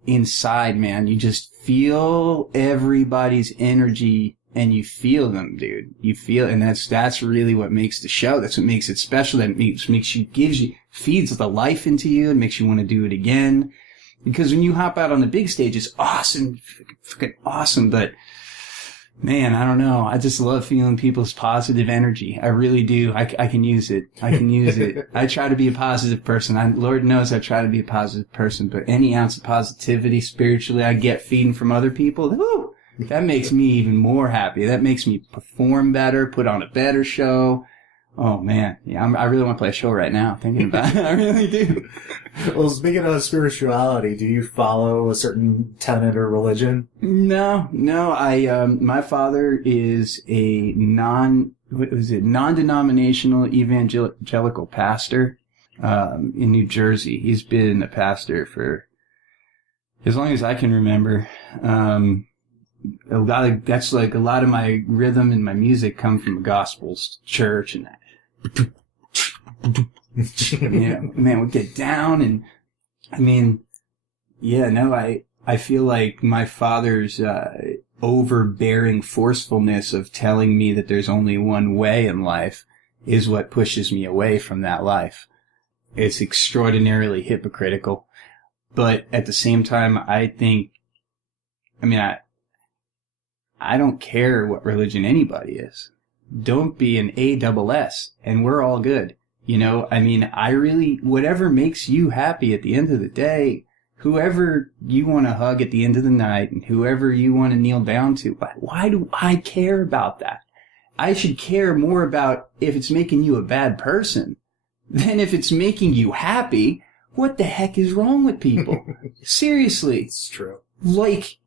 Inside, man, you just feel everybody's energy and you feel them, dude. You feel, and that's really what makes the show. That's what makes it special. That feeds the life into you and makes you want to do it again. Because when you hop out on the big stage, it's awesome, freaking awesome. But man, I don't know. I just love feeling people's positive energy. I really do. I can use it. I try to be a positive person. Lord knows I try to be a positive person. But any ounce of positivity spiritually I get feeding from other people, woo, that makes me even more happy. That makes me perform better, put on a better show. Oh, man. Yeah, I really want to play a show right now, thinking about it. I really do. Well, speaking of spirituality, do you follow a certain tenet or religion? No. My father is a non-denominational evangelical pastor in New Jersey. He's been a pastor for as long as I can remember. A lot of my rhythm and my music come from the Gospels, church, and that. Man, we get down, and I feel like my father's overbearing forcefulness of telling me that there's only one way in life is what pushes me away from that life. It's extraordinarily hypocritical, but at the same time, I don't care what religion anybody is. Don't be an ASS, and we're all good. Whatever makes you happy at the end of the day, whoever you want to hug at the end of the night, and whoever you want to kneel down to, why do I care about that? I should care more about if it's making you a bad person than if it's making you happy. What the heck is wrong with people? Seriously. It's true. like,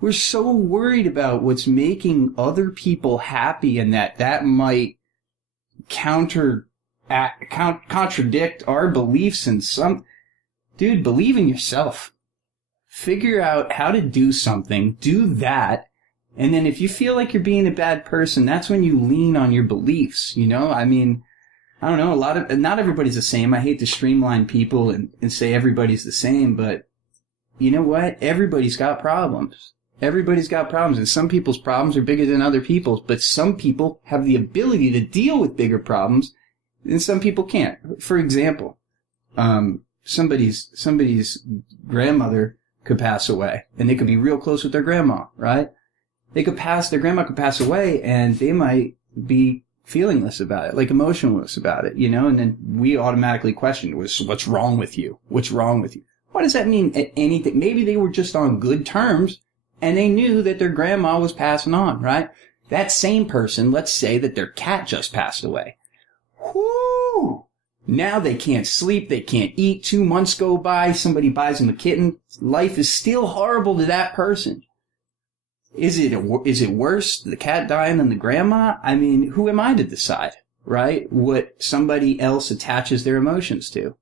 we're so worried about what's making other people happy and that might contradict our beliefs in some... Dude, believe in yourself. Figure out how to do something. Do that. And then if you feel like you're being a bad person, that's when you lean on your beliefs, you know? I mean, I don't know, not everybody's the same. I hate to streamline people and say everybody's the same, but you know what? Everybody's got problems. Everybody's got problems, and some people's problems are bigger than other people's, but some people have the ability to deal with bigger problems, and some people can't. For example, somebody's grandmother could pass away, and they could be real close with their grandma, right? Their grandma could pass away, and they might be feelingless about it, like emotionless about it, you know, and then we automatically question, what's wrong with you? What's wrong with you? What does that mean? Anything? Maybe they were just on good terms, and they knew that their grandma was passing on, right? That same person, let's say that their cat just passed away. Whoo! Now they can't sleep, they can't eat, 2 months go by, somebody buys them a kitten. Life is still horrible to that person. Is it worse, the cat dying than the grandma? I mean, who am I to decide, right? What somebody else attaches their emotions to.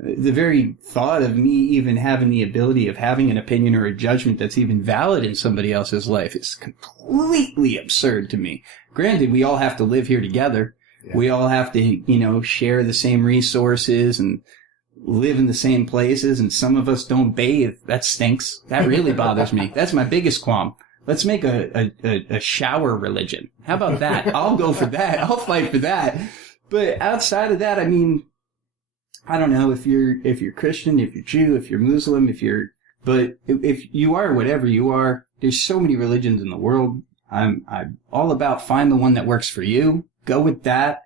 The very thought of me even having the ability of having an opinion or a judgment that's even valid in somebody else's life is completely absurd to me. Granted, we all have to live here together. Yeah. We all have to, you know, share the same resources and live in the same places, and some of us don't bathe. That stinks. That really bothers me. That's my biggest qualm. Let's make a shower religion. How about that? I'll go for that. I'll fight for that. But outside of that, I mean, I don't know if you're Christian, if you're Jew, if you're Muslim, but if you are whatever you are, there's so many religions in the world. I'm all about find the one that works for you. Go with that.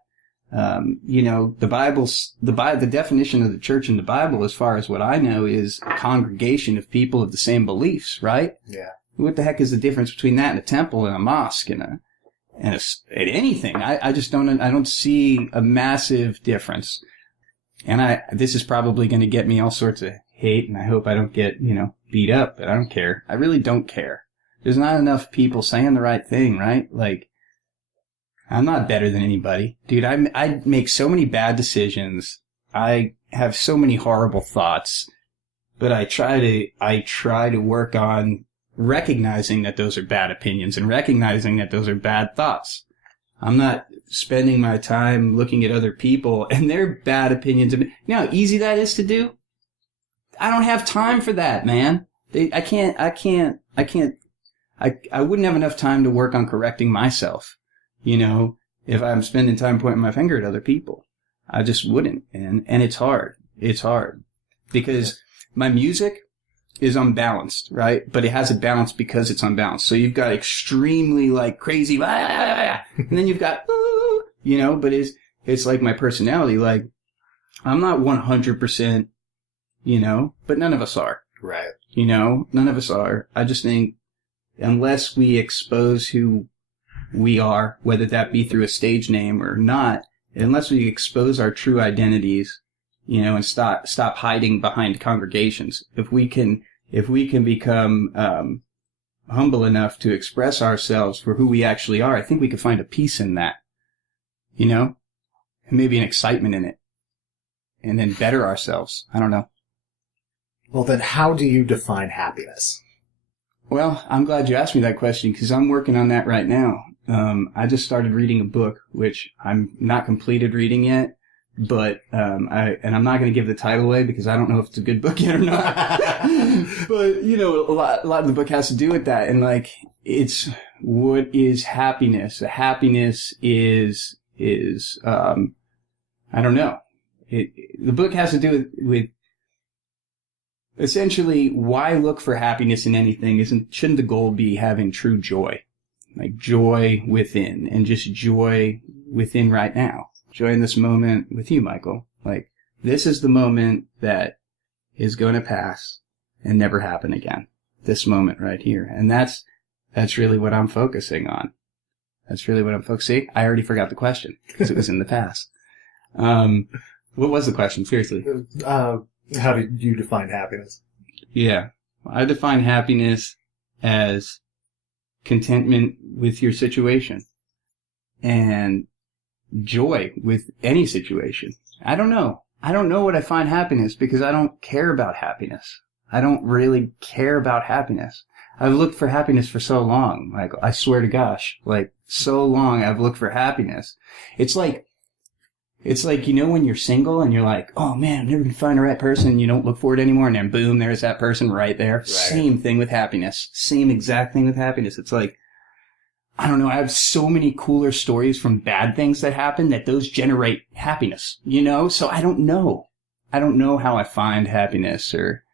You know, the definition of the church in the Bible, as far as what I know, is a congregation of people of the same beliefs, right? Yeah. What the heck is the difference between that and a temple and a mosque and anything? I just don't see a massive difference. And this is probably going to get me all sorts of hate, and I hope I don't get, you know, beat up, but I don't care. I really don't care. There's not enough people saying the right thing, right? Like, I'm not better than anybody. Dude, I make so many bad decisions. I have so many horrible thoughts, but I try to work on recognizing that those are bad opinions and recognizing that those are bad thoughts. I'm not spending my time looking at other people and their bad opinions. You know how easy that is to do? I don't have time for that, man. I wouldn't have enough time to work on correcting myself, you know, if I'm spending time pointing my finger at other people. I just wouldn't. And it's hard. It's hard because my music is unbalanced, right? But it has a balance because it's unbalanced. So you've got extremely like crazy, and then you've got, you know, but it's like my personality. Like, I'm not 100%, you know, but none of us are. Right. You know, none of us are. I just think unless we expose who we are, whether that be through a stage name or not, unless we expose our true identities, you know, and stop hiding behind congregations. If we can become humble enough to express ourselves for who we actually are, I think we can find a peace in that, you know, and maybe an excitement in it, and then better ourselves. I don't know. Well, then how do you define happiness? Well, I'm glad you asked me that question because I'm working on that right now. I just started reading a book, which I'm not completed reading yet. But, I'm not going to give the title away because I don't know if it's a good book yet or not. But, you know, a lot of the book has to do with that. And like, it's, what is happiness? Happiness is, I don't know. The book has to do with essentially why look for happiness in anything? Shouldn't the goal be having true joy? Like joy within, and just joy within right now. Joy in this moment with you, Michael. Like, this is the moment that is going to pass and never happen again. This moment right here. And that's really what I'm focusing on. That's really what I'm focusing. I already forgot the question because it was in the past. What was the question? Seriously. How do you define happiness? Yeah. I define happiness as contentment with your situation and joy with any situation. I don't know. I don't know what I find happiness because I don't care about happiness. I don't really care about happiness. I've looked for happiness for so long. Like, I swear to gosh, like, so long I've looked for happiness. It's like, you know, when you're single and you're like, oh man, I'm never going to find the right person, and you don't look for it anymore, and then boom, there's that person right there. Right. Same thing with happiness. Same exact thing with happiness. It's like, I don't know, I have so many cooler stories from bad things that happen that those generate happiness, you know? So I don't know. I don't know how I find happiness, or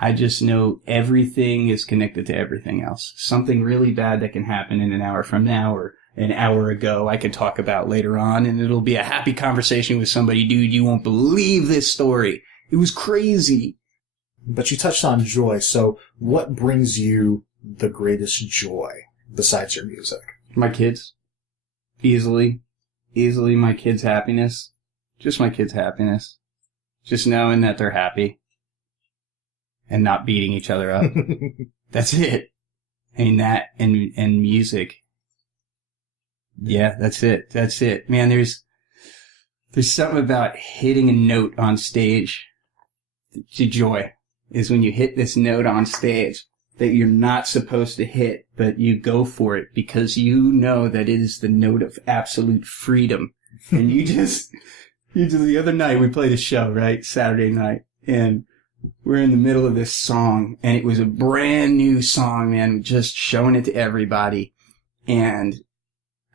I just know everything is connected to everything else. Something really bad that can happen in an hour from now or an hour ago I could talk about later on, and it'll be a happy conversation with somebody. Dude, you won't believe this story. It was crazy. But you touched on joy, so what brings you the greatest joy besides your music? My kids. Easily my kids' happiness. Just my kids' happiness. Just knowing that they're happy. And not beating each other up. That's it. I mean, that and music. Yeah, that's it. That's it. Man, there's something about hitting a note on stage. The joy is when you hit this note on stage that you're not supposed to hit, but you go for it because you know that it is the note of absolute freedom. And the other night we played a show, right? Saturday night. And we're in the middle of this song, and it was a brand new song, man, just showing it to everybody. And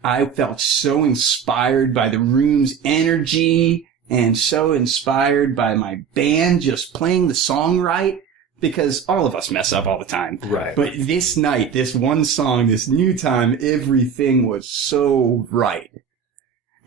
I felt so inspired by the room's energy and so inspired by my band just playing the song right, because all of us mess up all the time. Right. But this night, this one song, this new time, everything was so right.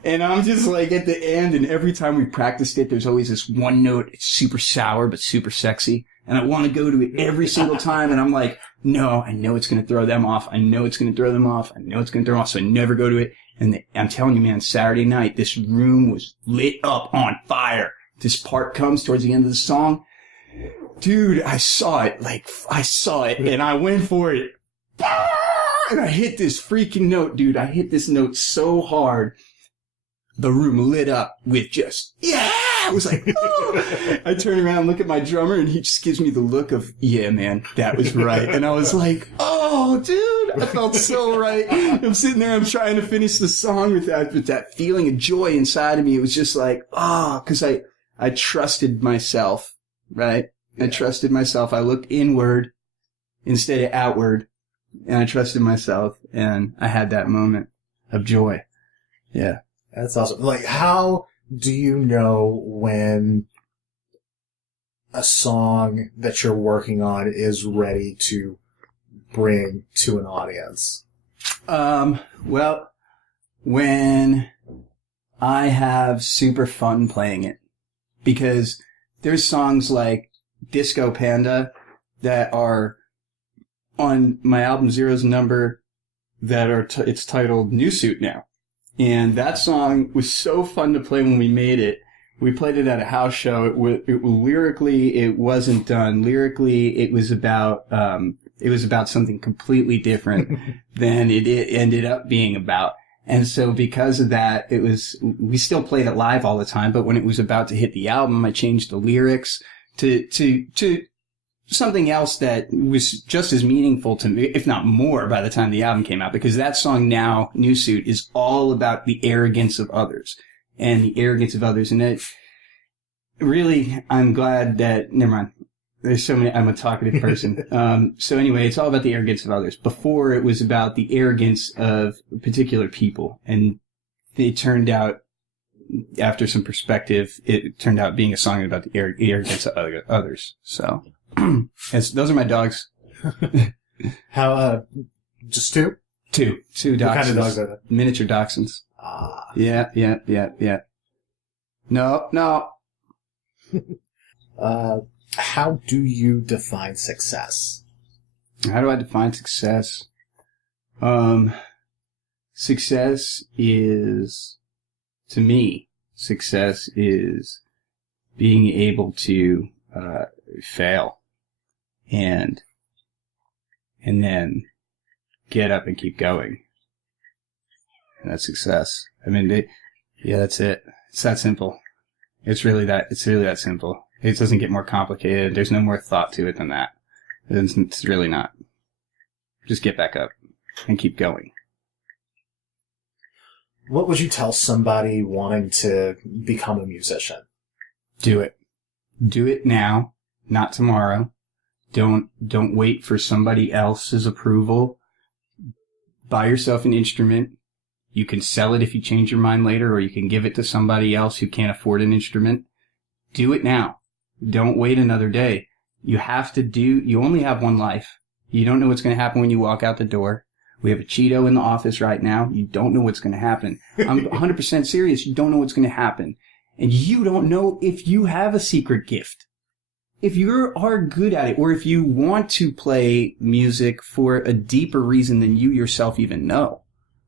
And I'm just like at the end, and every time we practiced it, there's always this one note. It's super sour, but super sexy. And I want to go to it every single time. And I'm like, no, I know it's going to throw them off. I know it's going to throw them off. I know it's going to throw them off. So I never go to it. And I'm telling you, man, Saturday night, this room was lit up on fire. This part comes towards the end of the song. Dude, I saw it. And I went for it. And I hit this freaking note, dude. I hit this note so hard. The room lit up with just, yeah! I was like, oh! I turn around and look at my drummer, and he just gives me the look of, yeah, man, that was right. And I was like, oh, dude, I felt so right. I'm sitting there, I'm trying to finish the song with that feeling of joy inside of me. It was just like, because I trusted myself, right? I trusted myself. I looked inward instead of outward, and I trusted myself, and I had that moment of joy. Yeah. That's awesome. Like, how do you know when a song that you're working on is ready to bring to an audience? Well, when I have super fun playing it. Because there's songs like Disco Panda that are on my album Zero's Number that are, it's titled New Suit now. And that song was so fun to play when we made it. We played it at a house show. Lyrically, it wasn't done. Lyrically, it was about something completely different than it ended up being about. And so because of that, we still played it live all the time, but when it was about to hit the album, I changed the lyrics to something else that was just as meaningful to me, if not more, by the time the album came out, because that song now, New Suit, is all about the arrogance of others. And the arrogance of others. And it really, I'm glad that, never mind. There's so many, I'm a talkative person. So anyway, it's all about the arrogance of others. Before, it was about the arrogance of particular people. And it turned out, after some perspective, it turned out being a song about the arrogance of others. So, those are my dogs. How, just two? Two dachshunds. What kind of dogs are they? Miniature dachshunds. Ah. Yeah. No. How do you define success? How do I define success? Success is, to me, success is being able to fail and and then get up and keep going. And that's success. I mean, that's it. It's that simple. It's really that simple. It doesn't get more complicated. There's no more thought to it than that. It's really not. Just get back up and keep going. What would you tell somebody wanting to become a musician? Do it. Do it now, not tomorrow. Don't wait for somebody else's approval. Buy yourself an instrument. You can sell it if you change your mind later, or you can give it to somebody else who can't afford an instrument. Do it now. Don't wait another day. You only have one life. You don't know what's going to happen when you walk out the door. We have a Cheeto in the office right now. You don't know what's going to happen. I'm 100% serious. You don't know what's going to happen. And you don't know if you have a secret gift. If you are good at it, or if you want to play music for a deeper reason than you yourself even know.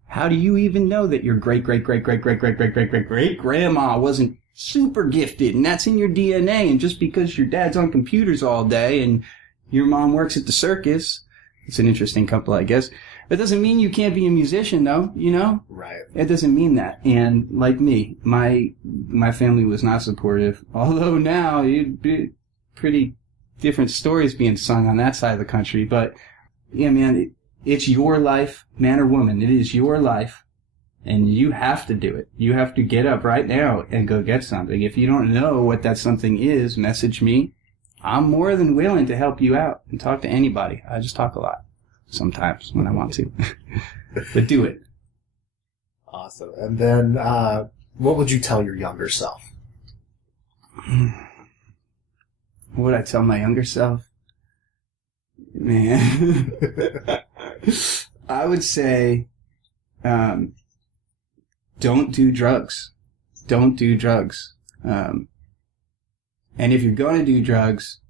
How do you even know that your great-great-great-great-great-great-great-great-grandma wasn't super gifted, and that's in your DNA, and just because your dad's on computers all day and your mom works at the circus, it's an interesting couple, I guess. That doesn't mean you can't be a musician, though, you know? Right. It doesn't mean that. And like me, my family was not supportive. Although now you'd be pretty different stories being sung on that side of the country. But yeah, man, it's your life, man or woman. It is your life, and you have to do it. You have to get up right now and go get something. If you don't know what that something is, message me. I'm more than willing to help you out and talk to anybody. I just talk a lot sometimes when I want to. But do it. Awesome. And then what would you tell your younger self? What would I tell my younger self? Man. I would say don't do drugs. Don't do drugs. And if you're going to do drugs,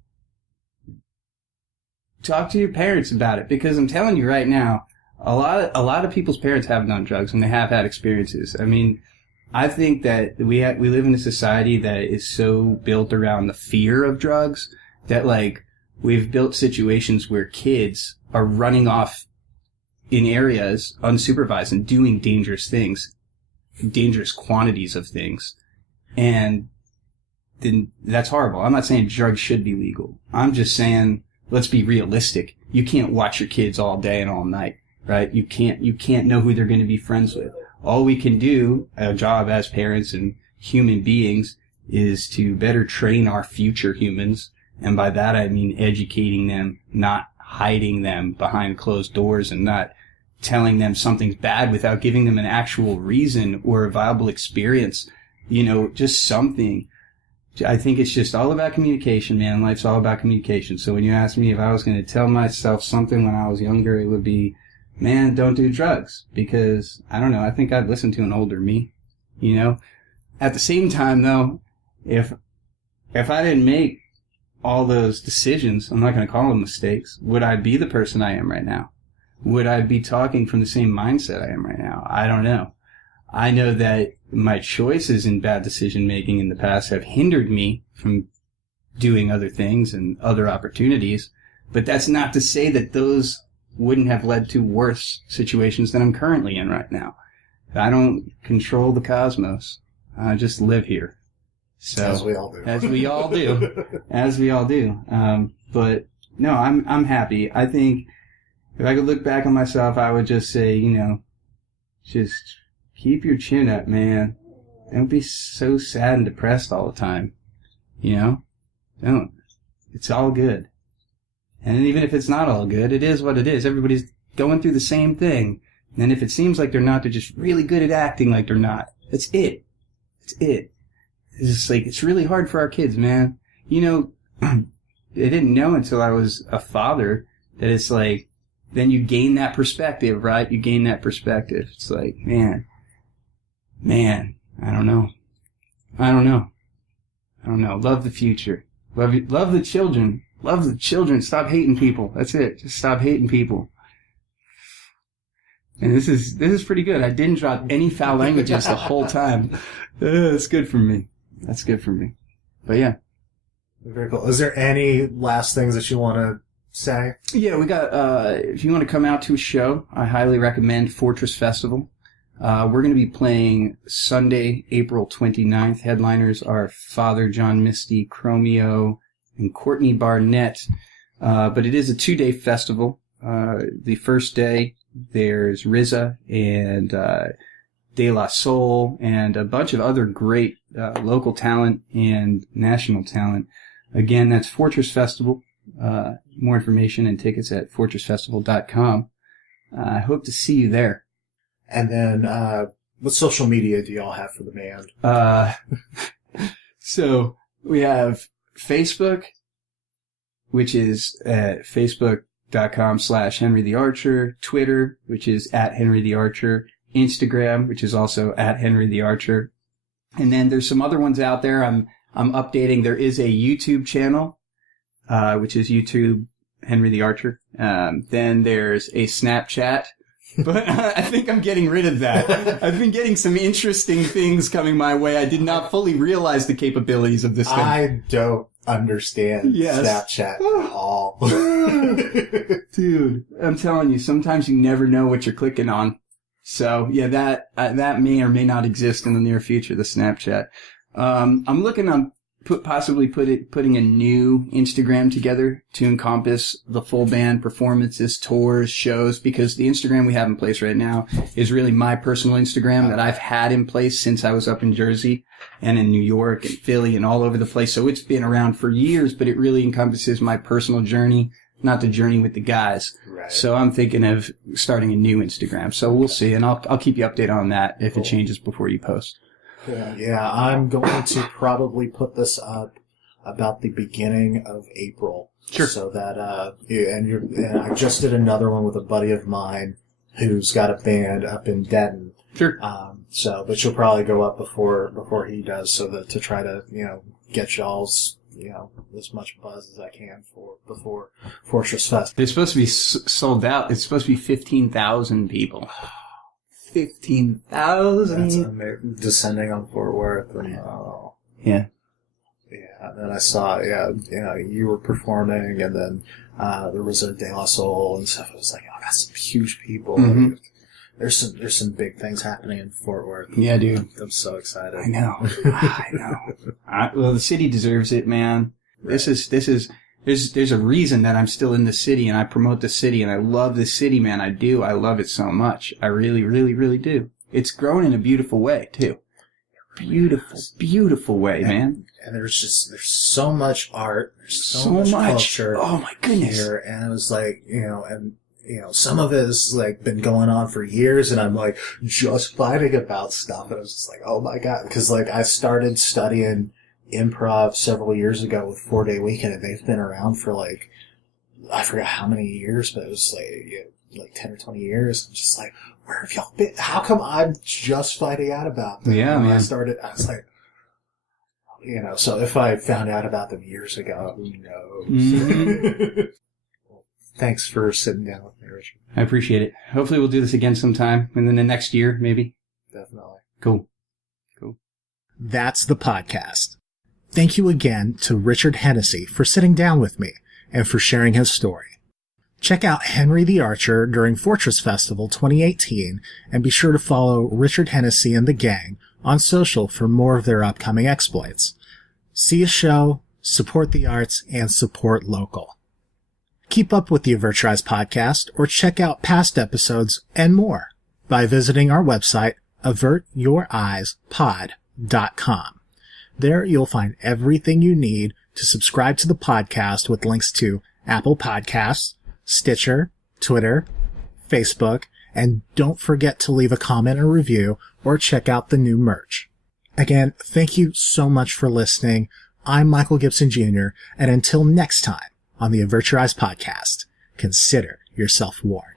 talk to your parents about it, because I'm telling you right now, a lot of people's parents have done drugs and they have had experiences. I mean, I think that we live in a society that is so built around the fear of drugs that, like, we've built situations where kids are running off in areas unsupervised and doing dangerous things, dangerous quantities of things. And then that's horrible. I'm not saying drugs should be legal. I'm just saying, let's be realistic. You can't watch your kids all day and all night, right? You can't know who they're going to be friends with. All we can do, our job as parents and human beings, is to better train our future humans. And by that I mean educating them, not hiding them behind closed doors, and not telling them something's bad without giving them an actual reason or a viable experience. You know, just something. I think it's just all about communication, man. Life's all about communication. So when you ask me if I was going to tell myself something when I was younger, it would be, man, don't do drugs. Because, I don't know, I think I'd listen to an older me, you know? At the same time, though, if I didn't make all those decisions, I'm not going to call them mistakes, would I be the person I am right now? Would I be talking from the same mindset I am right now? I don't know. I know that my choices in bad decision making in the past have hindered me from doing other things and other opportunities, but that's not to say that those wouldn't have led to worse situations than I'm currently in right now. I don't control the cosmos. I just live here. So, as we all do. As we all do. As we all do. But no, I'm happy. I think if I could look back on myself, I would just say, you know, just keep your chin up, man. Don't be so sad and depressed all the time. You know? Don't. It's all good. And even if it's not all good, it is what it is. Everybody's going through the same thing. And if it seems like they're not, they're just really good at acting like they're not. That's it. It's it. It's just like, it's really hard for our kids, man. You know, I didn't know until I was a father that it's like, then you gain that perspective, right? You gain that perspective. It's like, man, I don't know. Love the future. Love the children. Love the children. Stop hating people. That's it. Just stop hating people. And this is pretty good. I didn't drop any foul languages the whole time. That's good for me. But yeah. Very cool. Is there any last things that you want to say? Yeah, we got, if you want to come out to a show, I highly recommend Fortress Festival. We're going to be playing Sunday, April 29th. Headliners are Father John Misty, Chromeo, and Courtney Barnett. But it is a 2-day festival. The first day, there's RZA and De La Soul and a bunch of other great local talent and national talent. Again, that's Fortress Festival. More information and tickets at fortressfestival.com. I hope to see you there. And then, what social media do y'all have for the band? So we have Facebook, which is at facebook.com/Henry the Archer, Twitter, which is at Henry the Archer, Instagram, which is also at Henry the Archer. And then there's some other ones out there I'm updating. There is a YouTube channel, which is YouTube Henry the Archer. Then there's a Snapchat, but I think I'm getting rid of that. I've been getting some interesting things coming my way. I did not fully realize the capabilities of this thing. I don't understand Snapchat at all. Dude, I'm telling you, sometimes you never know what you're clicking on. So, yeah, that may or may not exist in the near future, the Snapchat. I'm looking on putting a new Instagram together to encompass the full band performances, tours, shows, because the Instagram we have in place right now is really my personal Instagram that I've had in place since I was up in Jersey and in New York and Philly and all over the place. So it's been around for years, but it really encompasses my personal journey, not the journey with the guys. Right. So I'm thinking of starting a new Instagram. So we'll see, and I'll keep you updated on that if it changes before you post. Yeah, I'm going to probably put this up about the beginning of April. Sure. So that, and I just did another one with a buddy of mine who's got a band up in Denton. Sure. But she'll probably go up before he does, so that to try to, get y'all's, as much buzz as I can before Fortress Fest. They're supposed to be sold out. It's supposed to be 15,000 people. 15,000. That's amazing. Descending on Fort Worth. And, yeah. Yeah. And then I saw, you were performing, and then there was a De La Soul and stuff. I was like, oh, that's some huge people. Mm-hmm. There's some big things happening in Fort Worth. Yeah, dude. I'm so excited. I know. I know. Well, the city deserves it, man. Right. There's a reason that I'm still in the city, and I promote the city, and I love the city, man. I do. I love it so much. I really, really, really do. It's grown in a beautiful way, too. Beautiful, beautiful way, man. And there's so much art. There's so much culture. Oh, my goodness. Here. And it was like, some of it has like been going on for years, and I'm like just finding about stuff. And I was just like, oh my God. Because like I started studying improv several years ago with 4 Day Weekend, and they've been around for like, I forgot how many years, but it was like 10 or 20 years. I'm just like, where have y'all been? How come I'm just finding out about them? Yeah, man. I was like, so if I found out about them years ago, who knows? Mm-hmm. Well, thanks for sitting down with me, Richard. I appreciate it. Hopefully we'll do this again sometime, and then the next year, maybe. Definitely. Cool. That's the podcast. Thank you again to Richard Hennessy for sitting down with me and for sharing his story. Check out Henry the Archer during Fortress Festival 2018, and be sure to follow Richard Hennessy and the gang on social for more of their upcoming exploits. See a show, support the arts, and support local. Keep up with the Avert Your Eyes podcast, or check out past episodes and more by visiting our website, avertyoureyeспod.com. There you'll find everything you need to subscribe to the podcast, with links to Apple Podcasts, Stitcher, Twitter, Facebook, and don't forget to leave a comment or review or check out the new merch. Again, thank you so much for listening. I'm Michael Gibson Jr., and until next time on the Avert Your Eyes podcast, consider yourself warned.